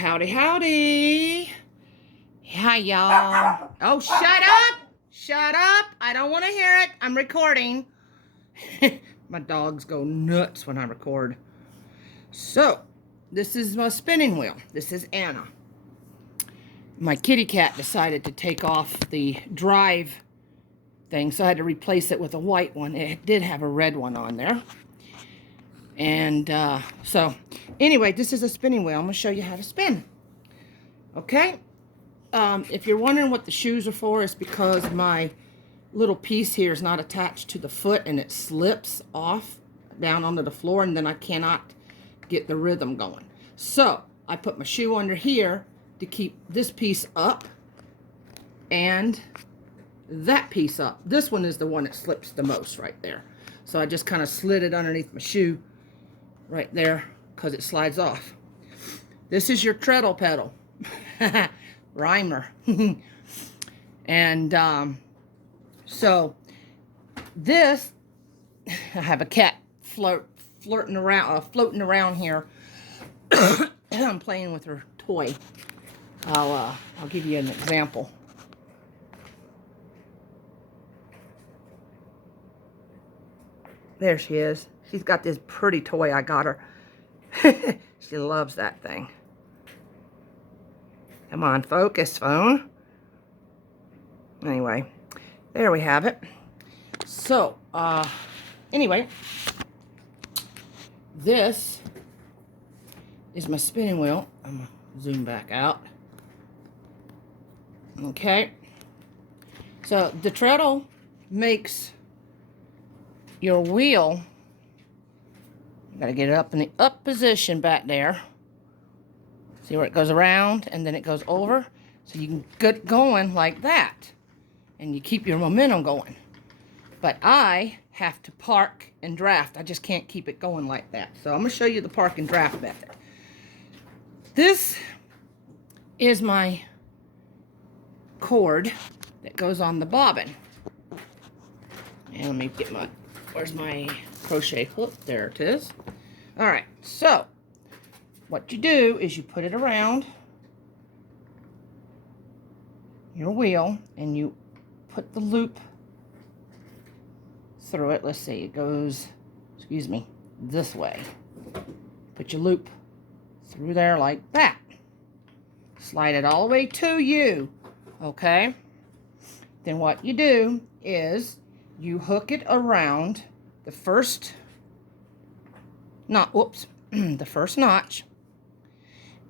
Howdy, howdy. Hi, y'all. Oh, shut up. Shut up. I don't want to hear it. I'm recording. My dogs go nuts when I record. So, this is my spinning wheel. This is Anna. My kitty cat decided to take off the drive thing, so I had to replace it with a white one. It did have a red one on there. And so, anyway, this is a spinning wheel. I'm going to show you how to spin. Okay? If you're wondering what the shoes are for, it's because my little piece here is not attached to the foot and it slips off down onto the floor, and then I cannot get the rhythm going. So, I put my shoe under here to keep this piece up and that piece up. This one is the one that slips the most right there. So I just kind of slid it underneath my shoe right there because it slides off. This is your treadle pedal. Rhymer. And so this, I have a cat floating around here. I'm playing with her toy. I'll give you an example. There she is. She's got this pretty toy I got her. She loves that thing. Come on, focus, phone. Anyway, there we have it. So, anyway, this is my spinning wheel. I'm going to zoom back out. Okay. So, the treadle makes your wheel, you got to get it up in the up position back there. See where it goes around and then it goes over? So you can get going like that. And you keep your momentum going. But I have to park and draft. I just can't keep it going like that. So I'm going to show you the park and draft method. This is my cord that goes on the bobbin. And let me get my, where's my crochet hook? There it is. Alright, so what you do is you put it around your wheel and you put the loop through it. Let's see, it goes, excuse me, this way. Put your loop through there like that. Slide it all the way to you, okay? Then what you do is you hook it around the first the first notch,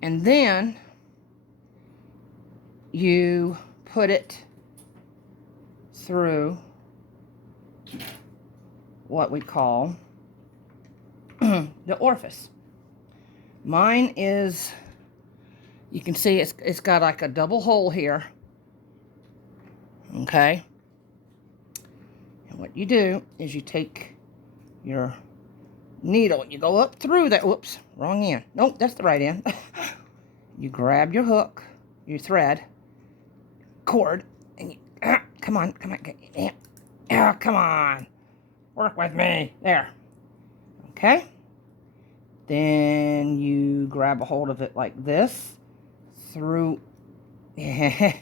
and then you put it through what we call the orifice. Mine is, you can see it's got like a double hole here. Okay. And what you do is you take your needle and you go up through that. Whoops, wrong end. Nope, that's the right end. You grab your hook, your thread, cord, and you, come on, come on, work with me, there, okay? Then you grab a hold of it like this, through, if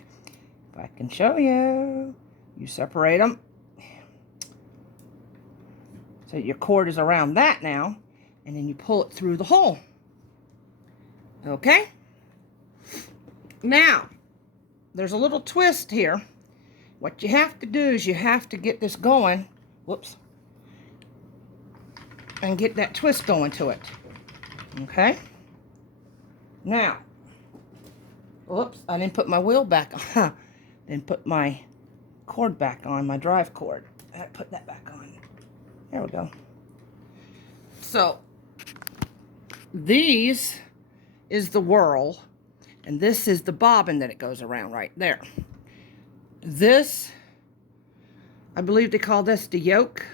I can show you, you separate them, so your cord is around that now, and then you pull it through the hole, okay? Now, there's a little twist here. What you have to do is you have to get this going, whoops, and get that twist going to it, okay? Now, whoops, I didn't put my wheel back on. Didn't put my cord back on, my drive cord. I put that back on. There we go. So, these is the whirl, and this is the bobbin that it goes around right there. This, I believe they call this the yoke.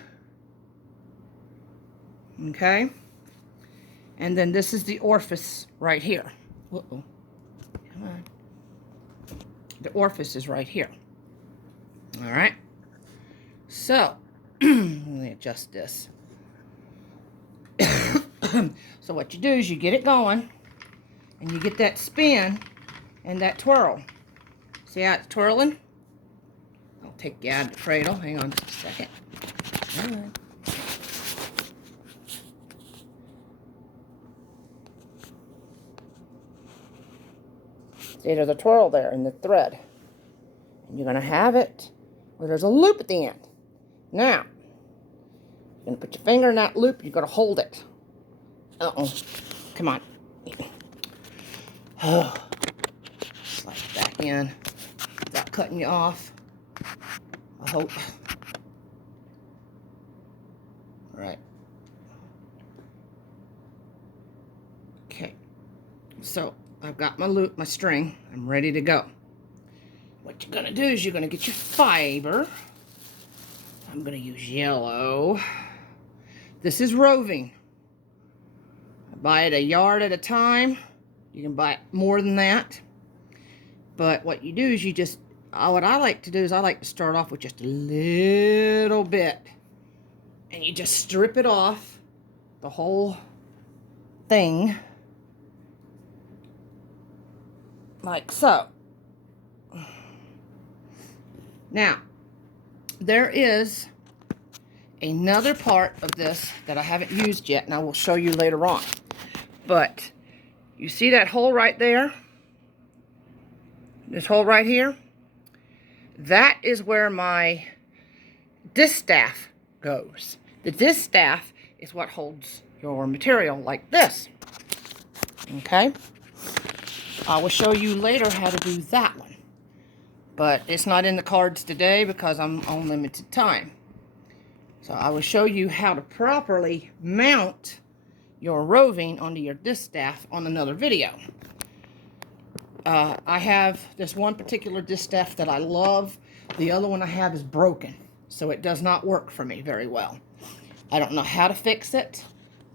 Okay? And then this is the orifice right here. Uh-oh. Come on. The orifice is right here. Alright? So, let me adjust this. So what you do is you get it going. And you get that spin and that twirl. See how it's twirling? I'll take you out of the cradle. Hang on just a second. All right. See, there's a twirl there in the thread. And you're going to have it where there's a loop at the end. Now, you're going to put your finger in that loop. You're going to hold it. Uh-oh. Come on. Slide it back in without cutting you off. I hope. All right. Okay. So, I've got my loop, my string. I'm ready to go. What you're going to do is you're going to get your fiber. I'm going to use yellow. This is roving. I buy it a yard at a time. You can buy more than that. But what you do is you just, what I like to do is I like to start off with just a little bit. And you just strip it off, the whole thing. Like so. Now, there is another part of this that I haven't used yet, and I will show you later on. But you see that hole right there? This hole right here? That is where my distaff goes. The distaff is what holds your material like this. Okay? I will show you later how to do that one. But it's not in the cards today because I'm on limited time. So I will show you how to properly mount your roving onto your distaff on another video. I have this one particular distaff that I love. The other one I have is broken, so it does not work for me very well. I don't know how to fix it,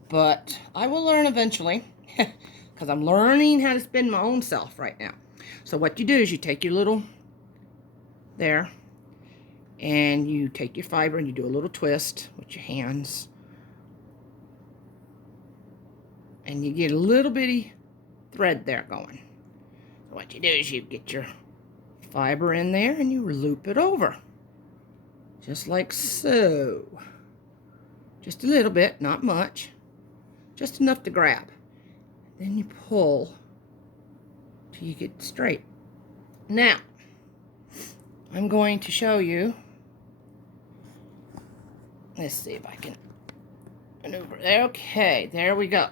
but I will learn eventually because I'm learning how to spin my own self right now. So what you do is you take your little there, and you take your fiber and you do a little twist with your hands, and you get a little bitty thread there going. So what you do is you get your fiber in there and you loop it over, just like so. Just a little bit, not much, just enough to grab. Then you pull till you get straight. Now, I'm going to show you. Let's see if I can maneuver. Okay, there we go.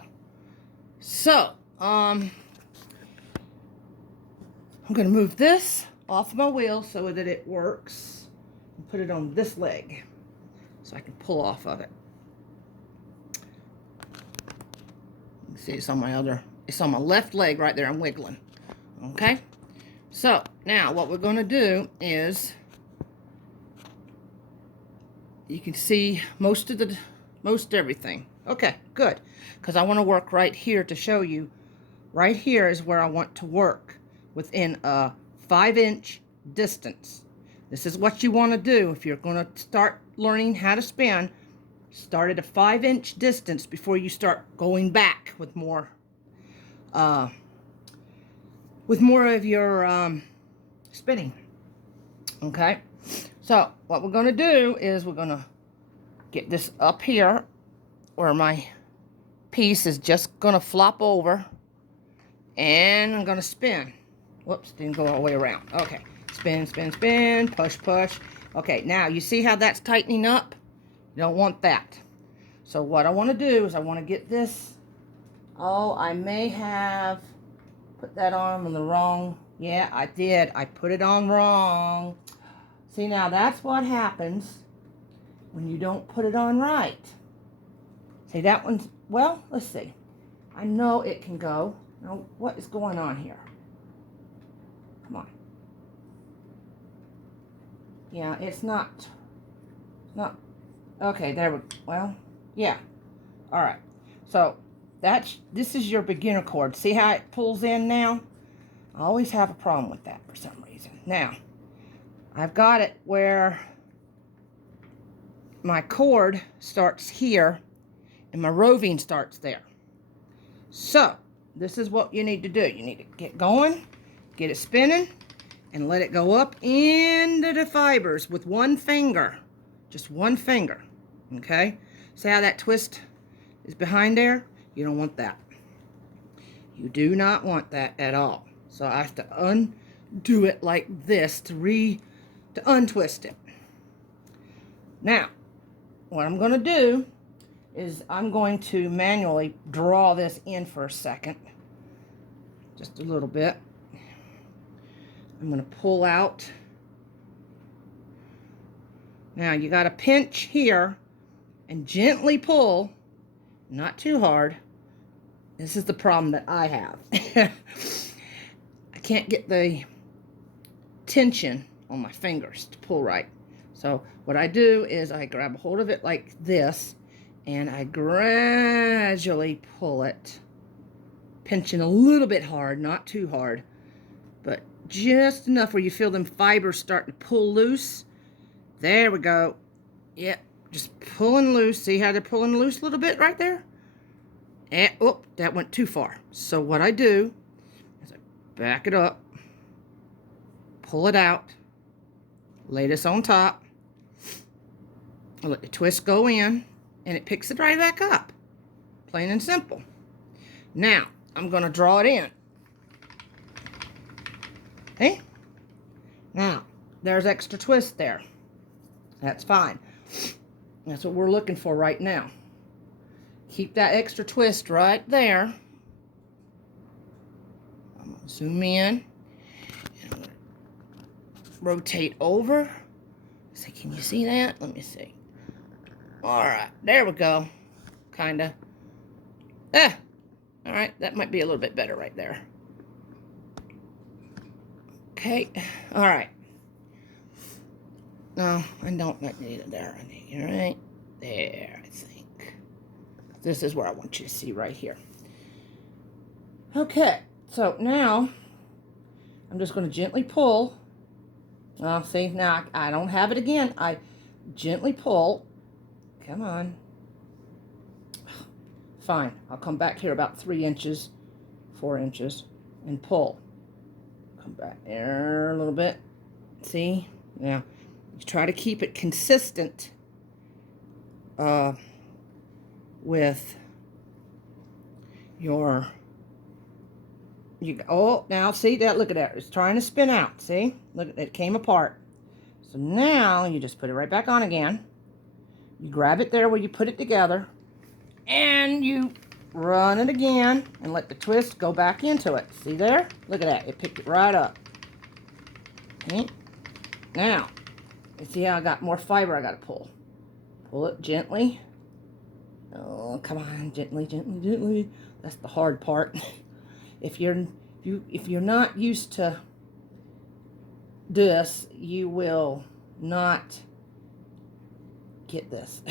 So, I'm going to move this off my wheel so that it works. And put it on this leg so I can pull off of it. You can see it's on my left leg right there. I'm wiggling. Okay? So, now what we're going to do is, you can see most everything. Okay, good. Because I want to work right here to show you. Right here is where I want to work within a 5-inch distance. This is what you want to do if you're going to start learning how to spin. Start at a 5-inch distance before you start going back with more of your spinning. Okay, so what we're going to do is we're going to get this up here where my piece is just going to flop over, and I'm going to spin. Whoops, didn't go all the way around. Okay, spin, spin, spin, push, push. Okay, now you see how that's tightening up? You don't want that. So what I want to do is I want to get this. Oh, I may have put that on the wrong. Yeah, I did. I put it on wrong. See, now that's what happens when you don't put it on right. See, that one's, well, let's see. I know it can go. Now, what is going on here? Come on. Yeah, it's not, okay, there we go. Well, yeah. All right. So, this is your beginner cord. See how it pulls in now? I always have a problem with that for some reason. Now, I've got it where my cord starts here and my roving starts there. So, this is what you need to do. You need to get going, get it spinning, and let it go up into the fibers with one finger. Just one finger, okay? See how that twist is behind there? You don't want that. You do not want that at all. So I have to undo it like this to untwist it. Now, what I'm going to do is I'm going to manually draw this in for a second. Just a little bit. I'm going to pull out. Now you got to pinch here and gently pull, not too hard. This is the problem that I have. I can't get the tension on my fingers to pull right. So what I do is I grab a hold of it like this and I gradually pull it, pinching a little bit hard, not too hard, but just enough where you feel them fibers starting to pull loose. There we go. Yep, just pulling loose. See how they're pulling loose a little bit right there? And, oh, that went too far. So what I do is I back it up, pull it out, lay this on top, I let the twist go in, and it picks it right back up. Plain and simple. Now, I'm going to draw it in. Okay? Now, there's extra twist there. That's fine. That's what we're looking for right now. Keep that extra twist right there. I'm going to zoom in. And I'm going to rotate over. So can you see that? Let me see. Alright, there we go. Kinda. Alright, that might be a little bit better right there. Okay, alright. No, I don't need it there. I need it right there, I think. This is where I want you to see right here. Okay, so now I'm just going to gently pull. Oh, see, now I don't have it again. I gently pull. Come on. Fine. I'll come back here about 3 inches, 4 inches, and pull. Come back there a little bit. See? Now, you try to keep it consistent with your... Oh, now see that? Look at that. It's trying to spin out. See? Look, it came apart. So now you just put it right back on again. You grab it there where you put it together, and you run it again and let the twist go back into it. See there? Look at that. It picked it right up. Okay? Now, you see how I got more fiber I got to pull. Pull it gently. Oh, come on. Gently, gently, gently. That's the hard part. If you're not used to this, you will not get this.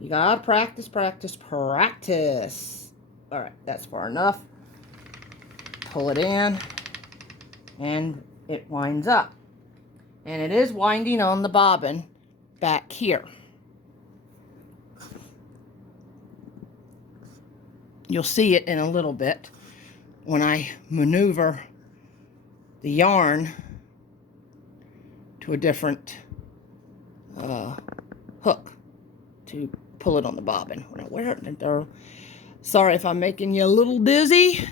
You gotta practice, practice, practice. All right, that's far enough. Pull it in, and it winds up. And it is winding on the bobbin back here. You'll see it in a little bit when I maneuver the yarn to a different hook to pull it on the bobbin. Sorry if I'm making you a little dizzy,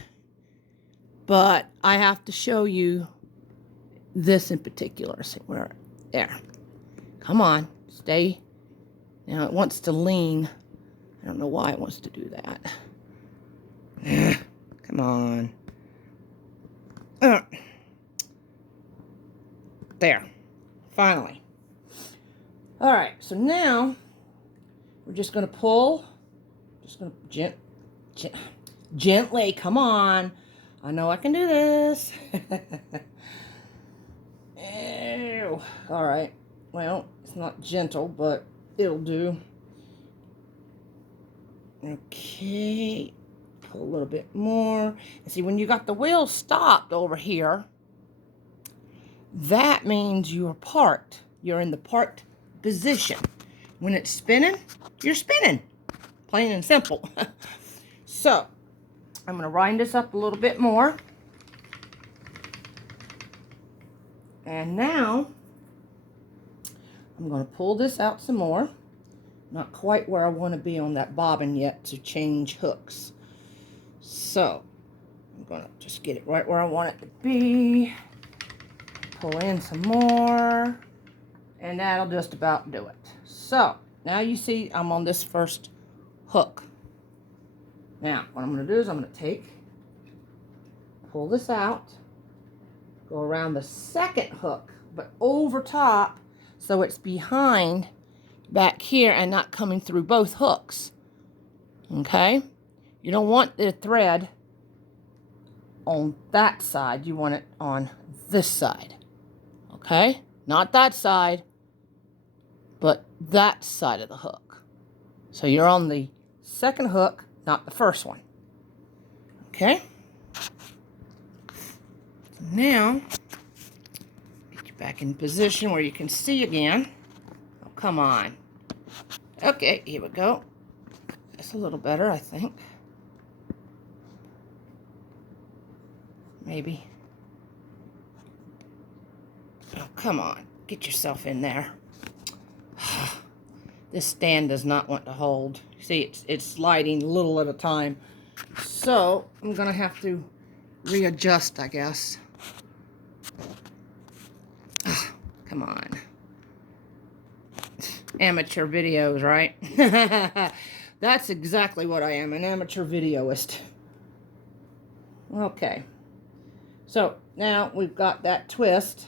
but I have to show you this in particular. See where? There. Come on, stay. Now it wants to lean. I don't know why it wants to do that. Come on. There. Finally. All right, so now we're just going to pull. Just going to gently. Come on. I know I can do this. Ew. All right. Well, it's not gentle, but it'll do. Okay. Pull a little bit more. And see, when you got the wheel stopped over here, that means you're parked. You're in the parked position. When it's spinning, you're spinning. Plain and simple. So, I'm going to wind this up a little bit more. And now, I'm going to pull this out some more. Not quite where I want to be on that bobbin yet to change hooks. So, I'm going to just get it right where I want it to be. Pull in some more. And that'll just about do it. So, now you see I'm on this first hook. Now, what I'm going to do is I'm going to pull this out, go around the second hook, but over top, so it's behind back here and not coming through both hooks. Okay? You don't want the thread on that side. You want it on this side. Okay? Not that side, but that side of the hook. So you're on the second hook, not the first one. Okay? So now, get you back in position where you can see again. Oh, come on. Okay, here we go. That's a little better, I think. Maybe. Oh, come on. Get yourself in there. This stand does not want to hold. See, it's sliding a little at a time. So, I'm going to have to readjust, I guess. Oh, come on. Amateur videos, right? That's exactly what I am, an amateur videoist. Okay. So, now we've got that twist.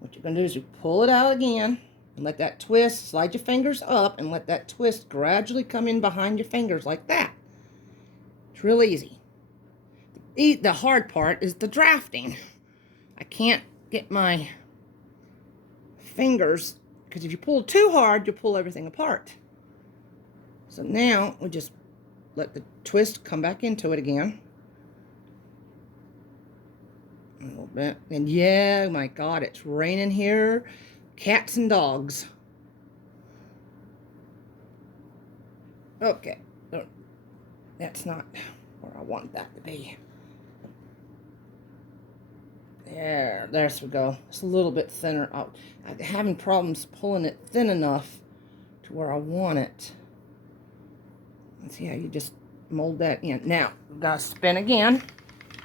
What you're going to do is you pull it out again. And let that twist, slide your fingers up, and let that twist gradually come in behind your fingers like that. It's real easy. The hard part is the drafting. I can't get my fingers, because if you pull too hard, you'll pull everything apart. So now, we just let the twist come back into it again. A little bit. And yeah, my God, it's raining here. Cats and dogs. Okay. That's not where I want that to be. There we go. It's a little bit thinner. I'm having problems pulling it thin enough to where I want it. Let's see how you just mold that in. Now, we've got to spin again.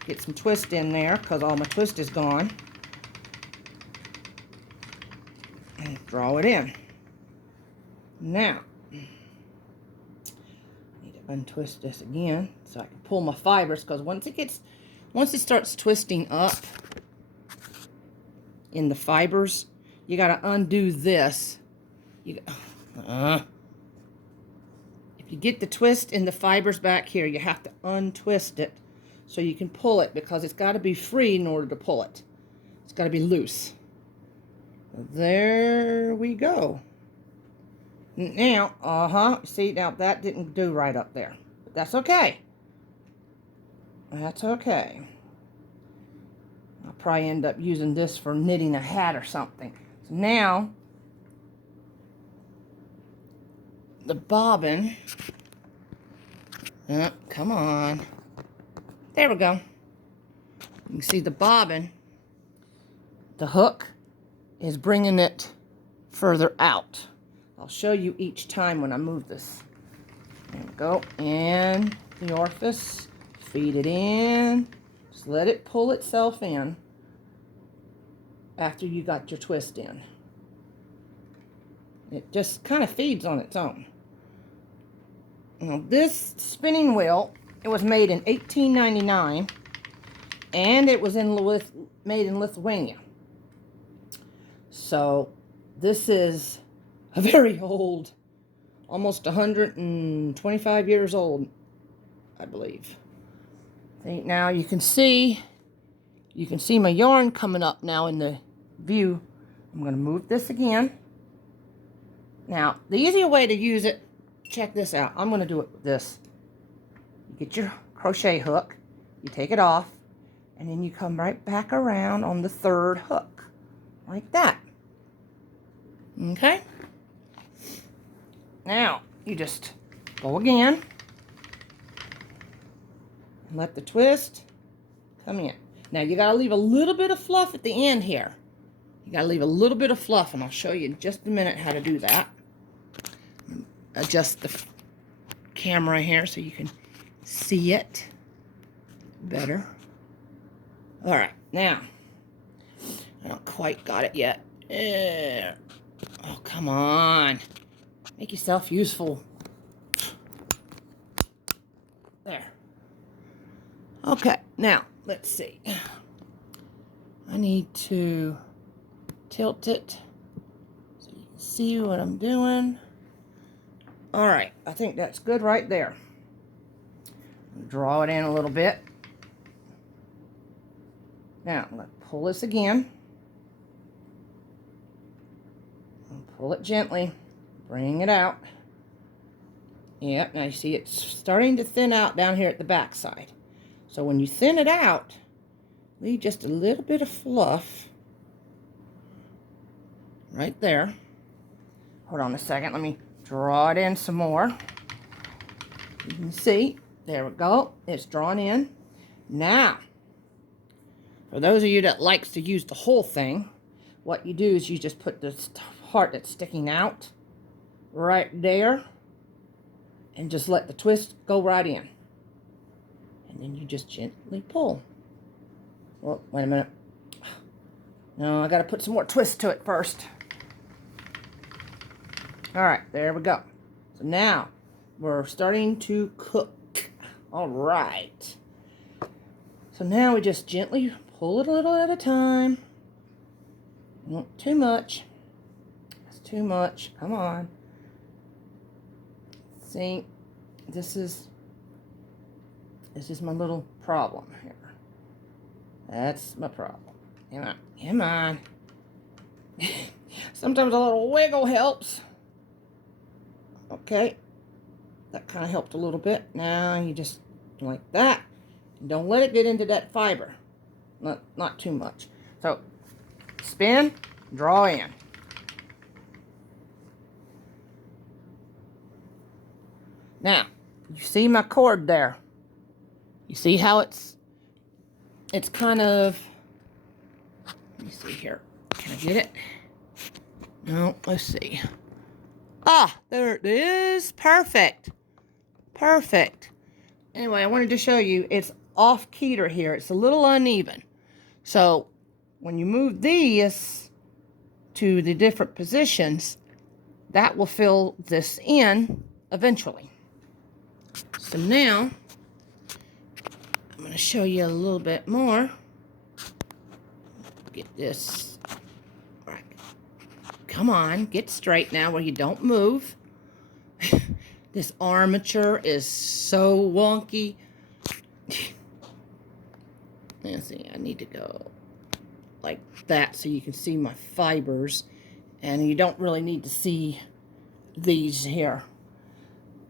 Get some twist in there because all my twist is gone. And draw it in. Now, I need to untwist this again so I can pull my fibers, because once it starts twisting up in the fibers, you got to undo this. If you get the twist in the fibers back here, you have to untwist it so you can pull it, because it's got to be free in order to pull it. It's got to be loose. There we go. Now, see, now that didn't do right up there. But that's okay. That's okay. I'll probably end up using this for knitting a hat or something. So now, the bobbin. Come on. There we go. You can see the bobbin. The hook is bringing it further out. I'll show you each time when I move this. There we go. And the orifice. Feed it in. Just let it pull itself in after you got your twist in. It just kind of feeds on its own. Now, this spinning wheel, it was made in 1899, and it was made in Lithuania. So, this is a very old, almost 125 years old, I believe. See, now you can see my yarn coming up now in the view. I'm going to move this again. Now, the easier way to use it, check this out. I'm going to do it with this. You get your crochet hook, you take it off, and then you come right back around on the third hook, like that. Okay? Now, you just go again. And let the twist come in. Now you gotta leave a little bit of fluff at the end here. You gotta leave a little bit of fluff, and I'll show you in just a minute how to do that. Adjust the camera here so you can see it better. All right, now, I don't quite got it yet. Oh, come on. Make yourself useful. There. Okay, now, let's see. I need to tilt it so you can see what I'm doing. All right, I think that's good right there. Draw it in a little bit. Now, I'm going to pull this again. Pull it gently. Bring it out. Yep, now you see it's starting to thin out down here at the back side. So when you thin it out, leave just a little bit of fluff right there. Hold on a second. Let me draw it in some more. You can see. There we go. It's drawn in. Now, for those of you that likes to use the whole thing, what you do is you just put this part that's sticking out right there and just let the twist go right in. And then you just gently pull. Well, wait a minute. No, I got to put some more twist to it first. All right, there we go. So now we're starting to cook. All right. So now we just gently pull it a little at a time. Not too much. That's too much. Come on. See, this is my little problem here. That's my problem. Come on. Come on. Sometimes a little wiggle helps. Okay. That kind of helped a little bit. Now you just like that. Don't let it get into that fiber. Not too much. So spin, draw in. Now, you see my cord there. You see how it's kind of, let me see here. Can I get it? No, let's see. Ah, there it is. Perfect. Perfect. Anyway, I wanted to show you it's off keter here. It's a little uneven. So when you move these to the different positions, that will fill this in eventually. So now I'm going to show you a little bit more. Get this. All right. Come on, get straight now where you don't move. This armature is so wonky. Let's see, I need to go like that so you can see my fibers. And you don't really need to see these here.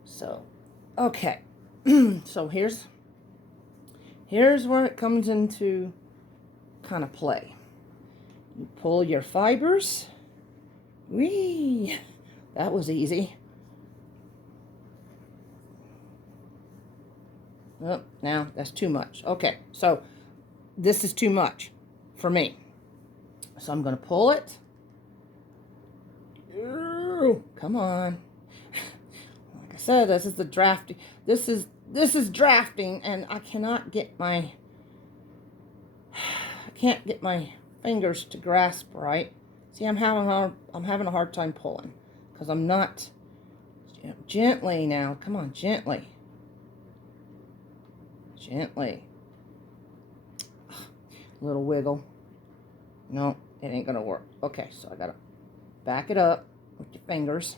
So, okay. So here's where it comes into kind of play. You pull your fibers. Whee! That was easy. Oh, now that's too much. Okay, so this is too much for me. So I'm going to pull it. Come on. Like I said, this is the drafting. This is drafting, and I cannot get my fingers to grasp right. See, I'm having a hard time pulling because I'm not gently now. Come on, gently. Gently. A little wiggle. No, it ain't gonna work. Okay, so I gotta back it up with your fingers.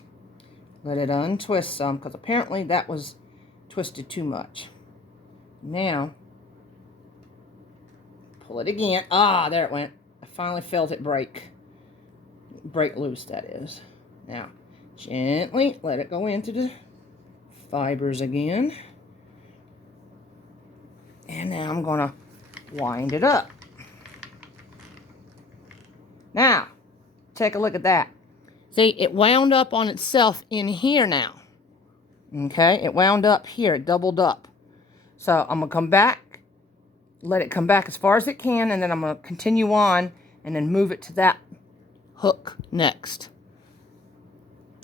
Let it untwist some, because apparently that was twisted too much. Now, pull it again. Ah, there it went. I finally felt it break. Break loose, that is. Now, gently let it go into the fibers again. And now I'm gonna wind it up. Now, take a look at that. See, it wound up on itself in here now. Okay, it wound up here, it doubled up. So I'm going to come back, let it come back as far as it can, and then I'm going to continue on and then move it to that hook next.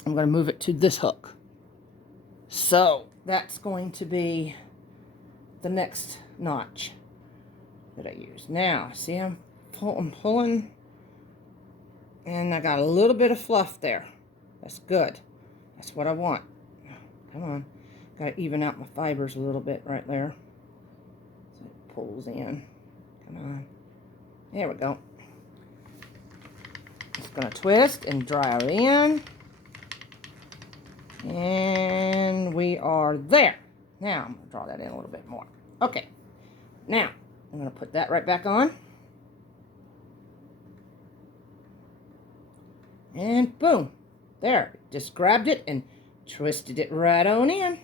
I'm going to move it to this hook. So that's going to be the next notch that I use. Now, see, I'm pulling, and I got a little bit of fluff there. That's good. That's what I want. Come on. Got to even out my fibers a little bit right there. So it pulls in. Come on. There we go. It's going to twist and dry it in. And we are there. Now, I'm going to draw that in a little bit more. Okay. Now, I'm going to put that right back on. And boom. There. Just grabbed it and twisted it right on in.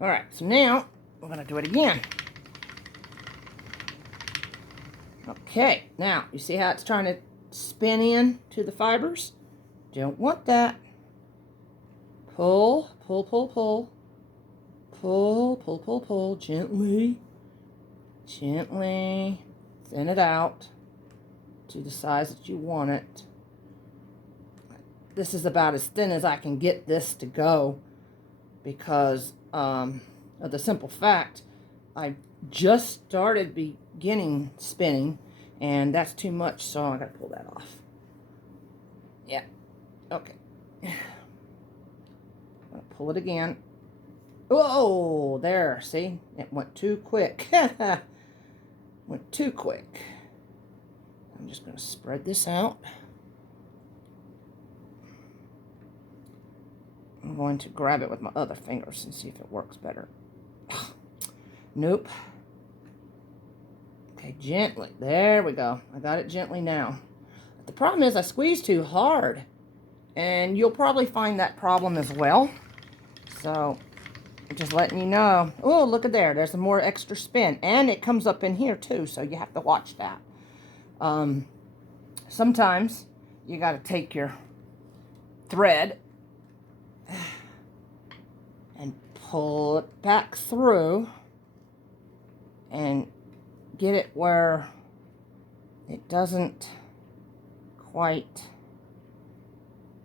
Alright, so now we're going to do it again. Okay, now you see how it's trying to spin in to the fibers? Don't want that. Pull, pull, pull, pull. Pull, pull, pull, pull. Gently. Gently. Thin it out to the size that you want it. This is about as thin as I can get this to go because of the simple fact I just started beginning spinning, and that's too much, so I gotta pull that off. Yeah, okay. I'm gonna pull it again. Oh, there, see? It went too quick. Went too quick. I'm just gonna spread this out. I'm going to grab it with my other fingers and see if it works better. Nope. Okay, gently. There we go. I got it gently now. But the problem is I squeeze too hard. And you'll probably find that problem as well. So, just letting you know. Oh, look at there. There's some more extra spin. And it comes up in here too, so you have to watch that. Sometimes you got to take your thread and pull it back through and get it where it doesn't quite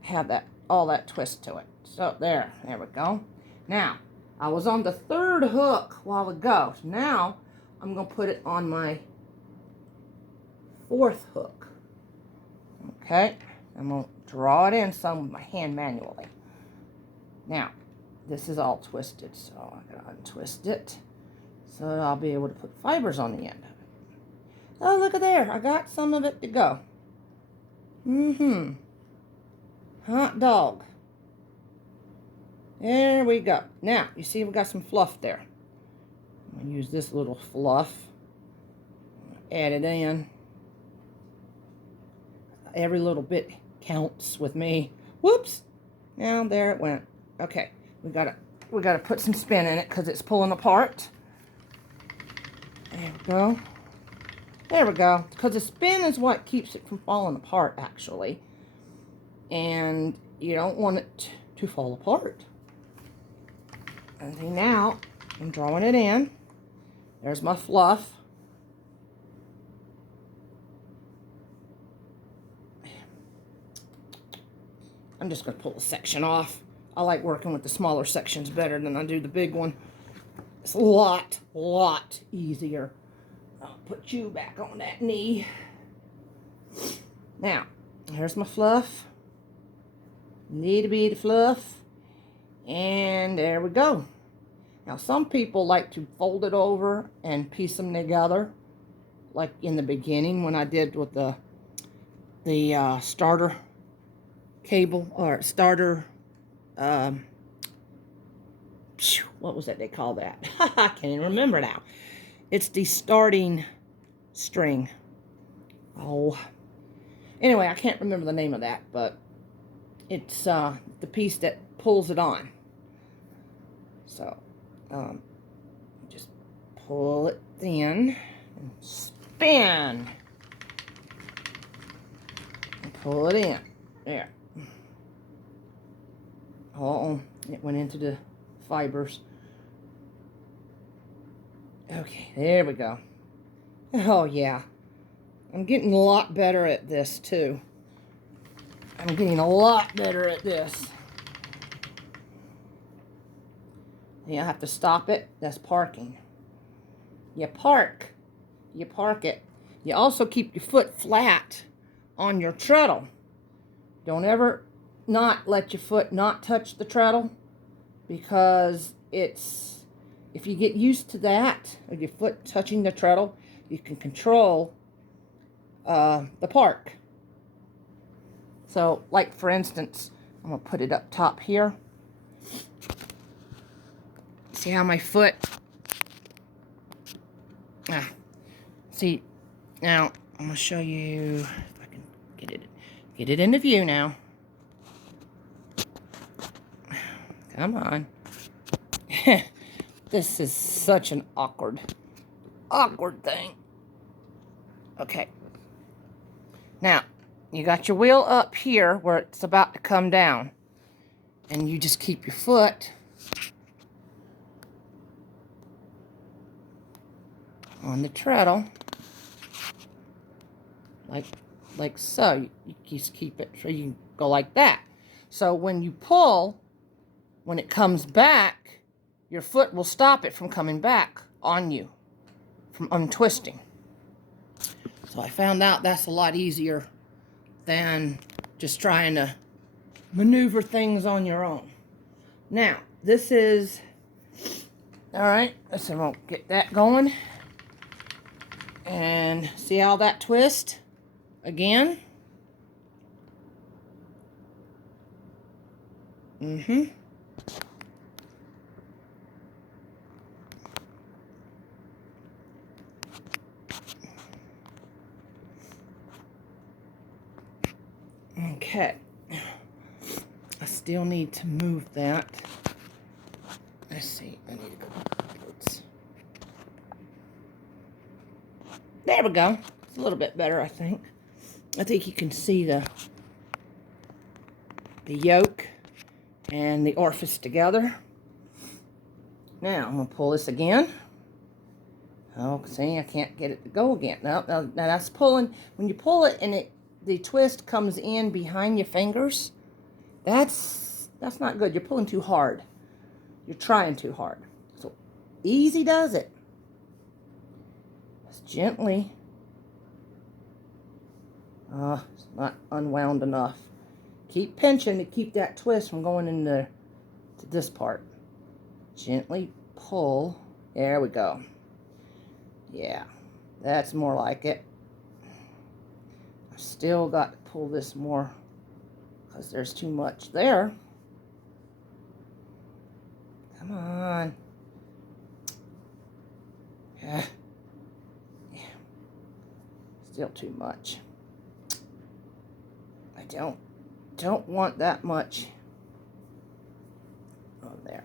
have that all that twist to it. So there we go. Now, I was on the third hook a while ago. So now I'm going to put it on my fourth hook. Okay, I'm going to draw it in some with my hand manually. Now, this is all twisted, so I gotta untwist it so that I'll be able to put fibers on the end of it. Oh, look at there. I got some of it to go. Hot dog. There we go. Now, you see we got some fluff there. I'm going to use this little fluff. Add it in. Every little bit counts with me. Whoops. Now, there it went. Okay. We gotta put some spin in it because it's pulling apart. There we go. There we go. Because the spin is what keeps it from falling apart, actually. And you don't want it to fall apart. And see, now I'm drawing it in. There's my fluff. I'm just going to pull a section off. I like working with the smaller sections better than I do the big one. It's a lot easier. I'll put you back on that knee. Now, here's my fluff. Little bit of fluff. And there we go. Now, some people like to fold it over and piece them together. Like in the beginning when I did with the starter cable or starter what was that they call that? I can't even remember now. It's the starting string. Oh, anyway, I can't remember the name of that, but it's the piece that pulls it on. So just pull it in and spin and pull it in. There. Oh, it went into the fibers. Okay, there we go. Oh, yeah. I'm getting a lot better at this, too. I'm getting a lot better at this. You have to stop it. That's parking. You park. You park it. You also keep your foot flat on your treadle. Don't ever not let your foot not touch the treadle, because if you get used to that, or your foot touching the treadle, you can control the park. So, like for instance, I'm going to put it up top here. See how my foot... See, now I'm going to show you if I can get it into view now. Come on. This is such an awkward thing. Okay. Now, you got your wheel up here where it's about to come down. And you just keep your foot on the treadle. Like so. You just keep it so you can go like that. So when you pull, when it comes back, your foot will stop it from coming back on you, from untwisting. So I found out that's a lot easier than just trying to maneuver things on your own. Now, this is, all right, so we'll get that going. And see how that twist again? Okay. I still need to move that. Let's see. I need to go backwards. There we go. It's a little bit better, I think. I think you can see the yoke and the orifice together. Now, I'm going to pull this again. Oh, see, I can't get it to go again. No, now that's pulling. When you pull it and the twist comes in behind your fingers, that's not good. You're pulling too hard. You're trying too hard. So, easy does it. Just gently. It's not unwound enough. Keep pinching to keep that twist from going into this part. Gently pull. There we go. Yeah, that's more like it. I still got to pull this more because there's too much there. Come on. Yeah. Still too much. I don't want that much on there.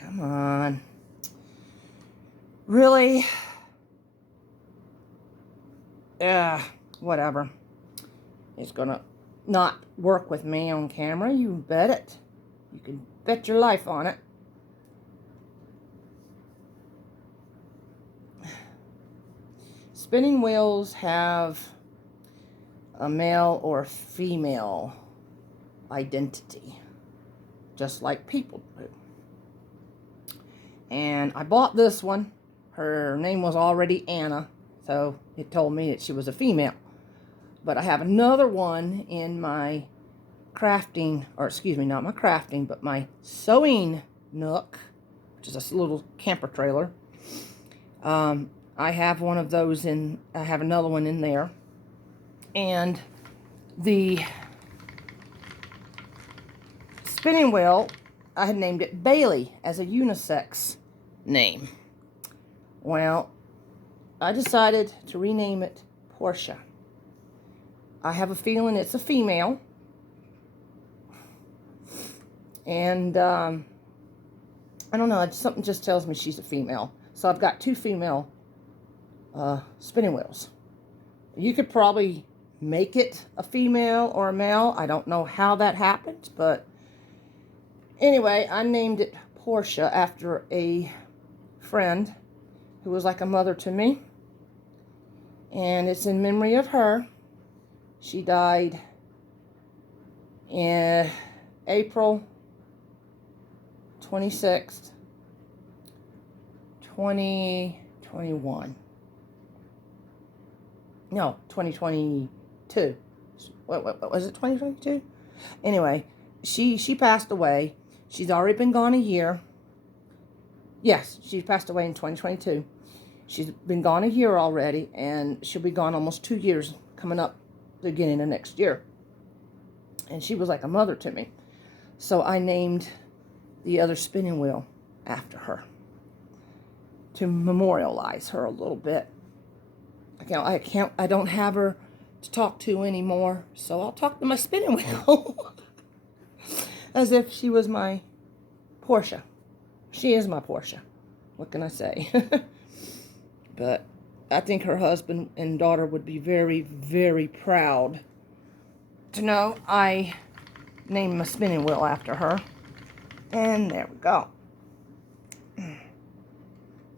Come on. Really? Whatever. It's gonna not work with me on camera. You bet it. You can bet your life on it. Spinning wheels have a male or female identity, just like people do. And I bought this one. Her name was already Anna, so it told me that she was a female. But I have another one in my crafting, or excuse me, not my crafting, but my sewing nook, which is a little camper trailer. I have one of those in, I have another one in there. And the spinning wheel, I had named it Bailey as a unisex name. Well, I decided to rename it Portia. I have a feeling it's a female. And I don't know, something just tells me she's a female. So I've got two female spinning wheels. You could probably make it a female or a male. I don't know how that happened, but anyway, I named it Portia after a friend who was like a mother to me. And it's in memory of her. She died in April 26th, 2021. No, 2022. What was it, 2022? Anyway, she passed away. She's already been gone a year. Yes, she passed away in 2022. She's been gone a year already, and she'll be gone almost 2 years coming up the beginning of next year. And she was like a mother to me. So I named the other spinning wheel after her to memorialize her a little bit. I don't have her to talk to anymore, so I'll talk to my spinning wheel as if she was my Portia. She is my Portia. What can I say? But I think her husband and daughter would be very, very proud to know I named my spinning wheel after her. And there we go.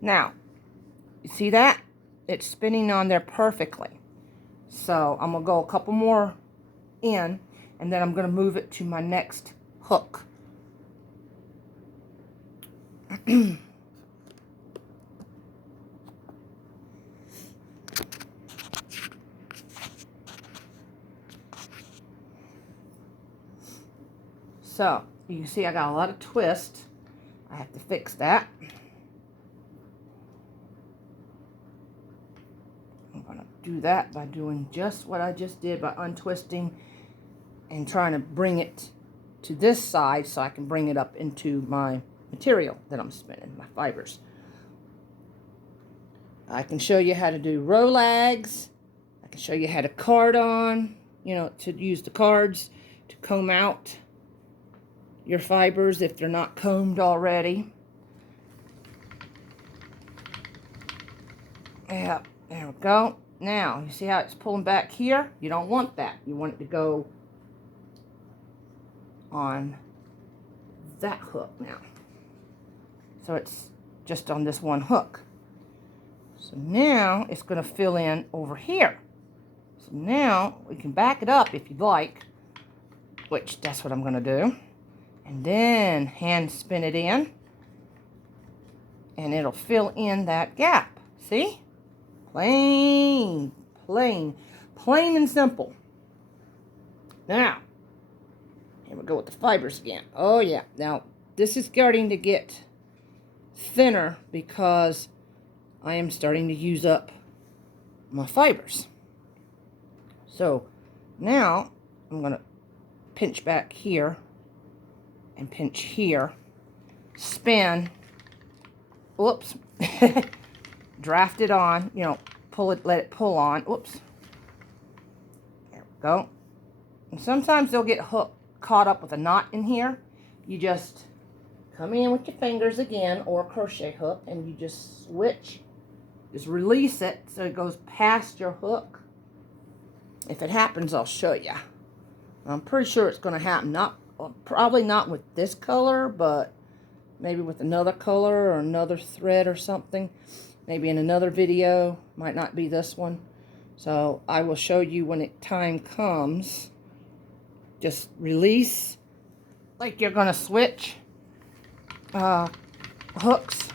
Now, you see that? It's spinning on there perfectly. So I'm going to go a couple more in, and then I'm going to move it to my next hook. So, you can see I got a lot of twist. I have to fix that. I'm going to do that by doing just what I just did, by untwisting and trying to bring it to this side so I can bring it up into my material that I'm spinning, my fibers. I can show you how to do Rolags. I can show you how to card on, to use the cards to comb out your fibers if they're not combed already. Yeah, there we go. Now, you see how it's pulling back here? You don't want that. You want it to go on that hook now. So it's just on this one hook. So now it's going to fill in over here. So now we can back it up if you'd like, which that's what I'm going to do. And then hand spin it in, and it'll fill in that gap. See? Plain and simple. Now, here we go with the fibers again. Oh yeah, now this is starting to get thinner because I am starting to use up my fibers. So now I'm going to pinch back here and pinch here, spin, whoops, draft it on, pull it, let it pull on, whoops, there we go. And sometimes they'll get caught up with a knot in here. You just come in with your fingers again, or a crochet hook, and you just switch, just release it so it goes past your hook. If it happens, I'll show you. I'm pretty sure it's going to happen. Probably not with this color, but maybe with another color or another thread or something. Maybe in another video. Might not be this one. So I will show you when time comes. Just release like you're going to switch hooks,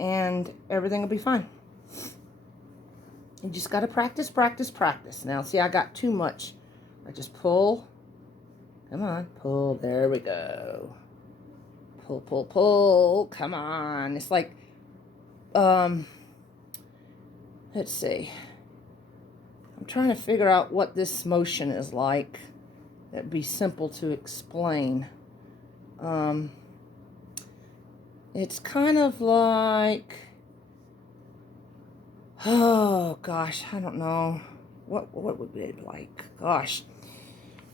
and everything will be fine. You just got to practice, practice, practice. Now, see, I got too much. I just pull. Come on, pull. There we go. Pull, pull, pull. Come on. It's like, let's see. I'm trying to figure out what this motion is like. That'd be simple to explain. It's kind of like, oh gosh, I don't know. What would it be like? Gosh.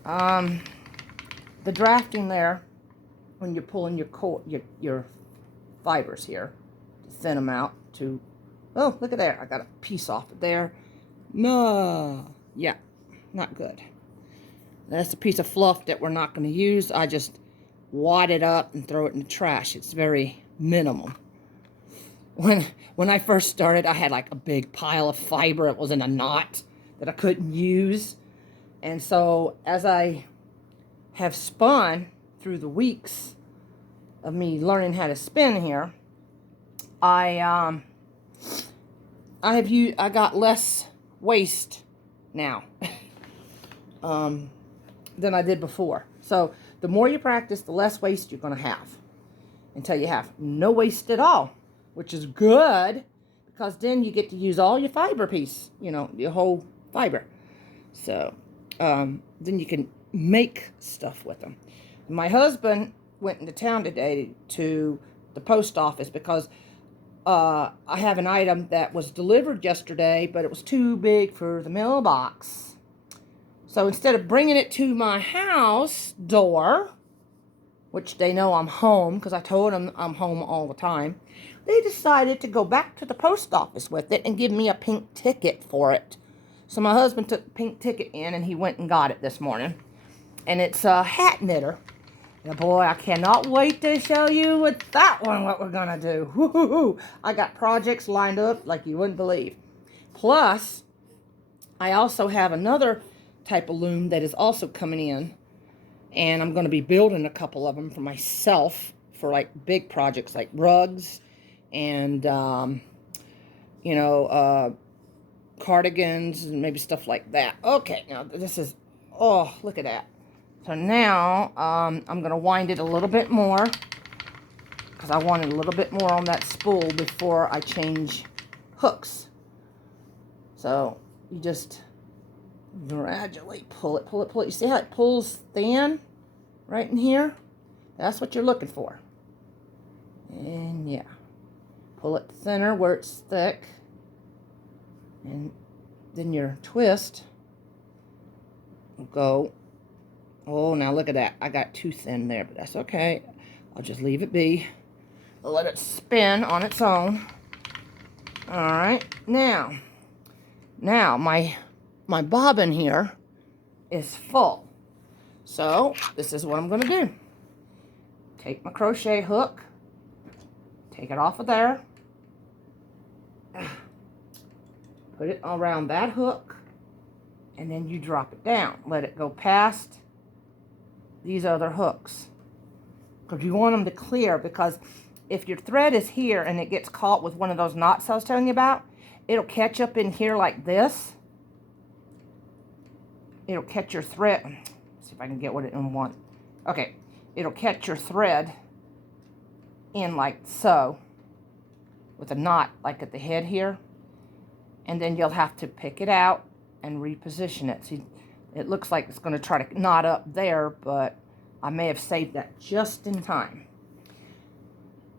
The drafting there, when you're pulling your fibers here to thin them out to, oh, look at there. I got a piece off of there. No. Yeah, not good. That's a piece of fluff that we're not going to use. I just wad it up and throw it in the trash. It's very minimal. When I first started, I had like a big pile of fiber. It was in a knot that I couldn't use. And so as I have spun through the weeks of me learning how to spin here, I got less waste now than I did before. So the more you practice, the less waste you're going to have, until you have no waste at all, which is good, because then you get to use all your fiber piece, your whole fiber. So then you can make stuff with them. My husband went into town today to the post office because I have an item that was delivered yesterday, but it was too big for the mailbox. So instead of bringing it to my house door, which they know I'm home because I told them I'm home all the time, they decided to go back to the post office with it and give me a pink ticket for it. So my husband took the pink ticket in and he went and got it this morning. And it's a hat knitter. And boy, I cannot wait to show you with that one what we're going to do. Woo-hoo-hoo. I got projects lined up like you wouldn't believe. Plus, I also have another type of loom that is also coming in. And I'm going to be building a couple of them for myself for like big projects like rugs and, cardigans and maybe stuff like that. Okay, now this is, oh, look at that. So now I'm going to wind it a little bit more because I wanted a little bit more on that spool before I change hooks. So you just gradually pull it, pull it, pull it. You see how it pulls thin right in here? That's what you're looking for. And yeah, pull it thinner where it's thick. And then your twist will go. Oh, now look at that. I got too thin there, but that's okay. I'll just leave it be. I'll let it spin on its own. All right. Now my bobbin here is full. So this is what I'm going to do. Take my crochet hook. Take it off of there. Put it around that hook. And then you drop it down. Let it go past these other hooks. Because you want them to clear, because if your thread is here and it gets caught with one of those knots I was telling you about, it'll catch up in here like this. It'll catch your thread. Let's see if I can get what it wants. Okay. It'll catch your thread in like so, with a knot like at the head here. And then you'll have to pick it out and reposition it. See, it looks like it's going to try to knot up there, but I may have saved that just in time.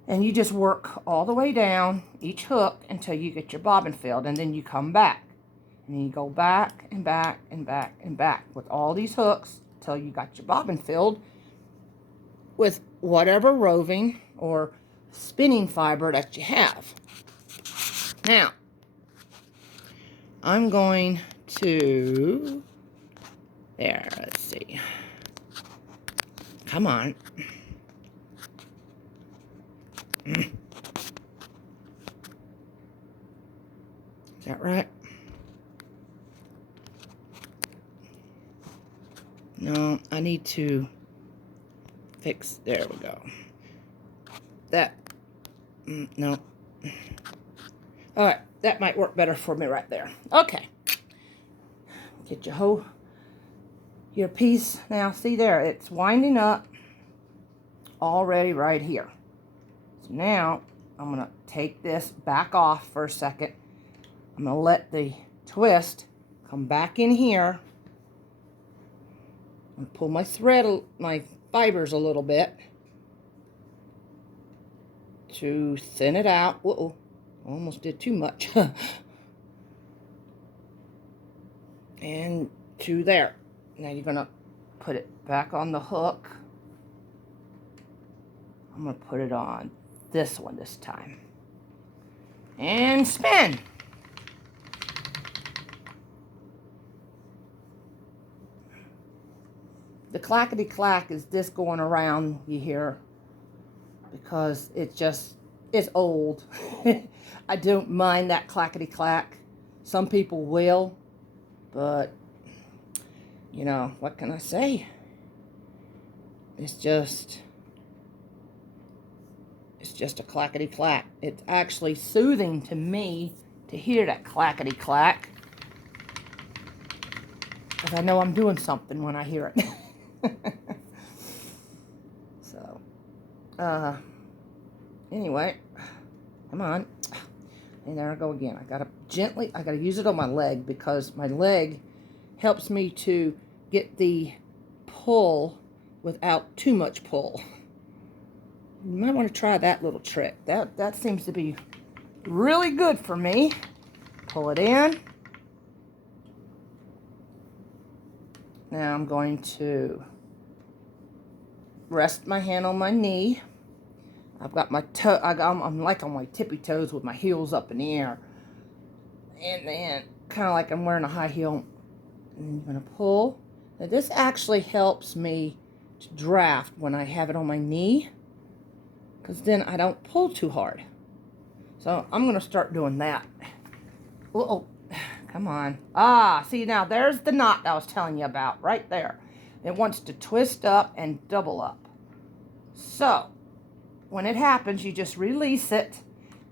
And you just work all the way down each hook until you get your bobbin filled, and then you come back. And then you go back and back and back and back with all these hooks until you got your bobbin filled with whatever roving or spinning fiber that you have. Now, I'm going to, there, let's see. Come on. Is that right? No, I need to fix, there we go. That, no. All right, that might work better for me right there. Okay. Get your piece. Now, see there, it's winding up already right here. So now, I'm going to take this back off for a second. I'm going to let the twist come back in here. And pull my thread, my fibers a little bit to thin it out. Uh-oh, almost did too much. And to there. Now you're going to put it back on the hook. I'm going to put it on this one this time. And spin. The clackety-clack is this going around you hear, because it's old. I don't mind that clackety-clack. Some people will, but, you know, what can I say? It's just a clackety-clack. It's actually soothing to me to hear that clackety-clack, because I know I'm doing something when I hear it. So, anyway, come on. And there I go again. I gotta use it on my leg, because my leg helps me to get the pull without too much pull. You might want to try that little trick. That seems to be really good for me. Pull it in. Now I'm going to rest my hand on my knee. I've got my toe, I'm like on my tippy toes with my heels up in the air. And then, kind of like I'm wearing a high heel. And I'm going to pull. Now this actually helps me to draft when I have it on my knee, because then I don't pull too hard. So I'm going to start doing that. Oh, come on. Ah, see, now there's the knot I was telling you about right there. It wants to twist up and double up. So when it happens, you just release it,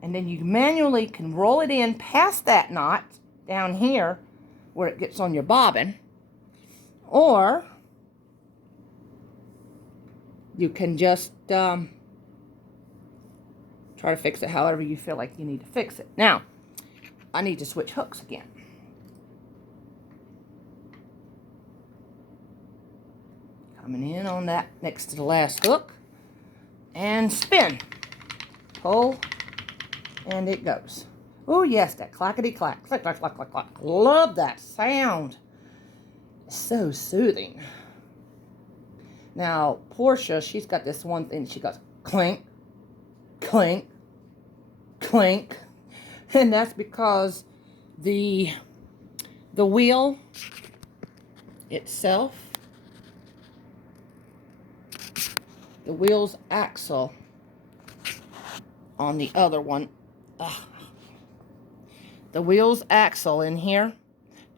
and then you manually can roll it in past that knot down here where it gets on your bobbin, or you can just try to fix it however you feel like you need to fix it. Now, I need to switch hooks again. Coming in on that next to the last hook, and spin. Pull, and it goes. Oh yes, that clackety-clack. Clack, clack, clack, clack, clack. Love that sound. It's so soothing. Now, Portia, she's got this one thing. She goes clink, clink, clink. And that's because the wheel itself, the wheel's axle on the other one, the wheel's axle in here,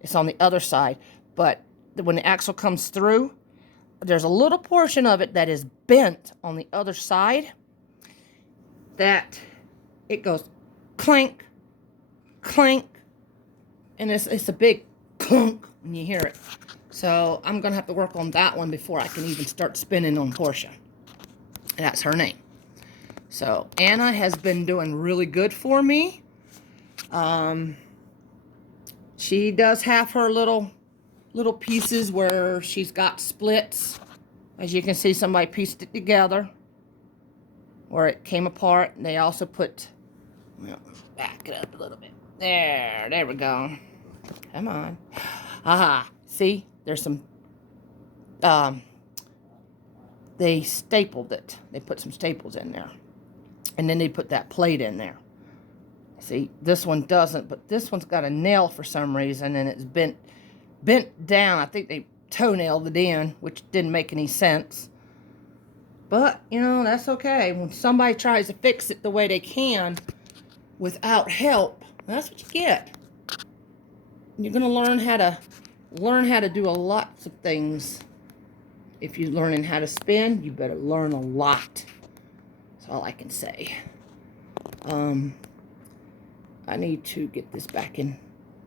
it's on the other side, but when the axle comes through, there's a little portion of it that is bent on the other side, that it goes clank, clank, and it's a big clunk when you hear it. So I'm gonna have to work on that one before I can even start spinning on Portia. That's her name. So Anna has been doing really good for me. She does have her little pieces where she's got splits. As you can see, somebody pieced it together where it came apart. And they also put, well, back it up a little bit. There we go. Come on. Aha, see, there's some, they stapled it. They put some staples in there. And then they put that plate in there. See, this one doesn't, but this one's got a nail for some reason, and it's bent down. I think they toenailed it in, which didn't make any sense. But, you know, that's okay. When somebody tries to fix it the way they can without help, that's what you get. You're going to learn how to do a lot of things. If you're learning how to spin, you better learn a lot. That's all I can say. I need to get this back in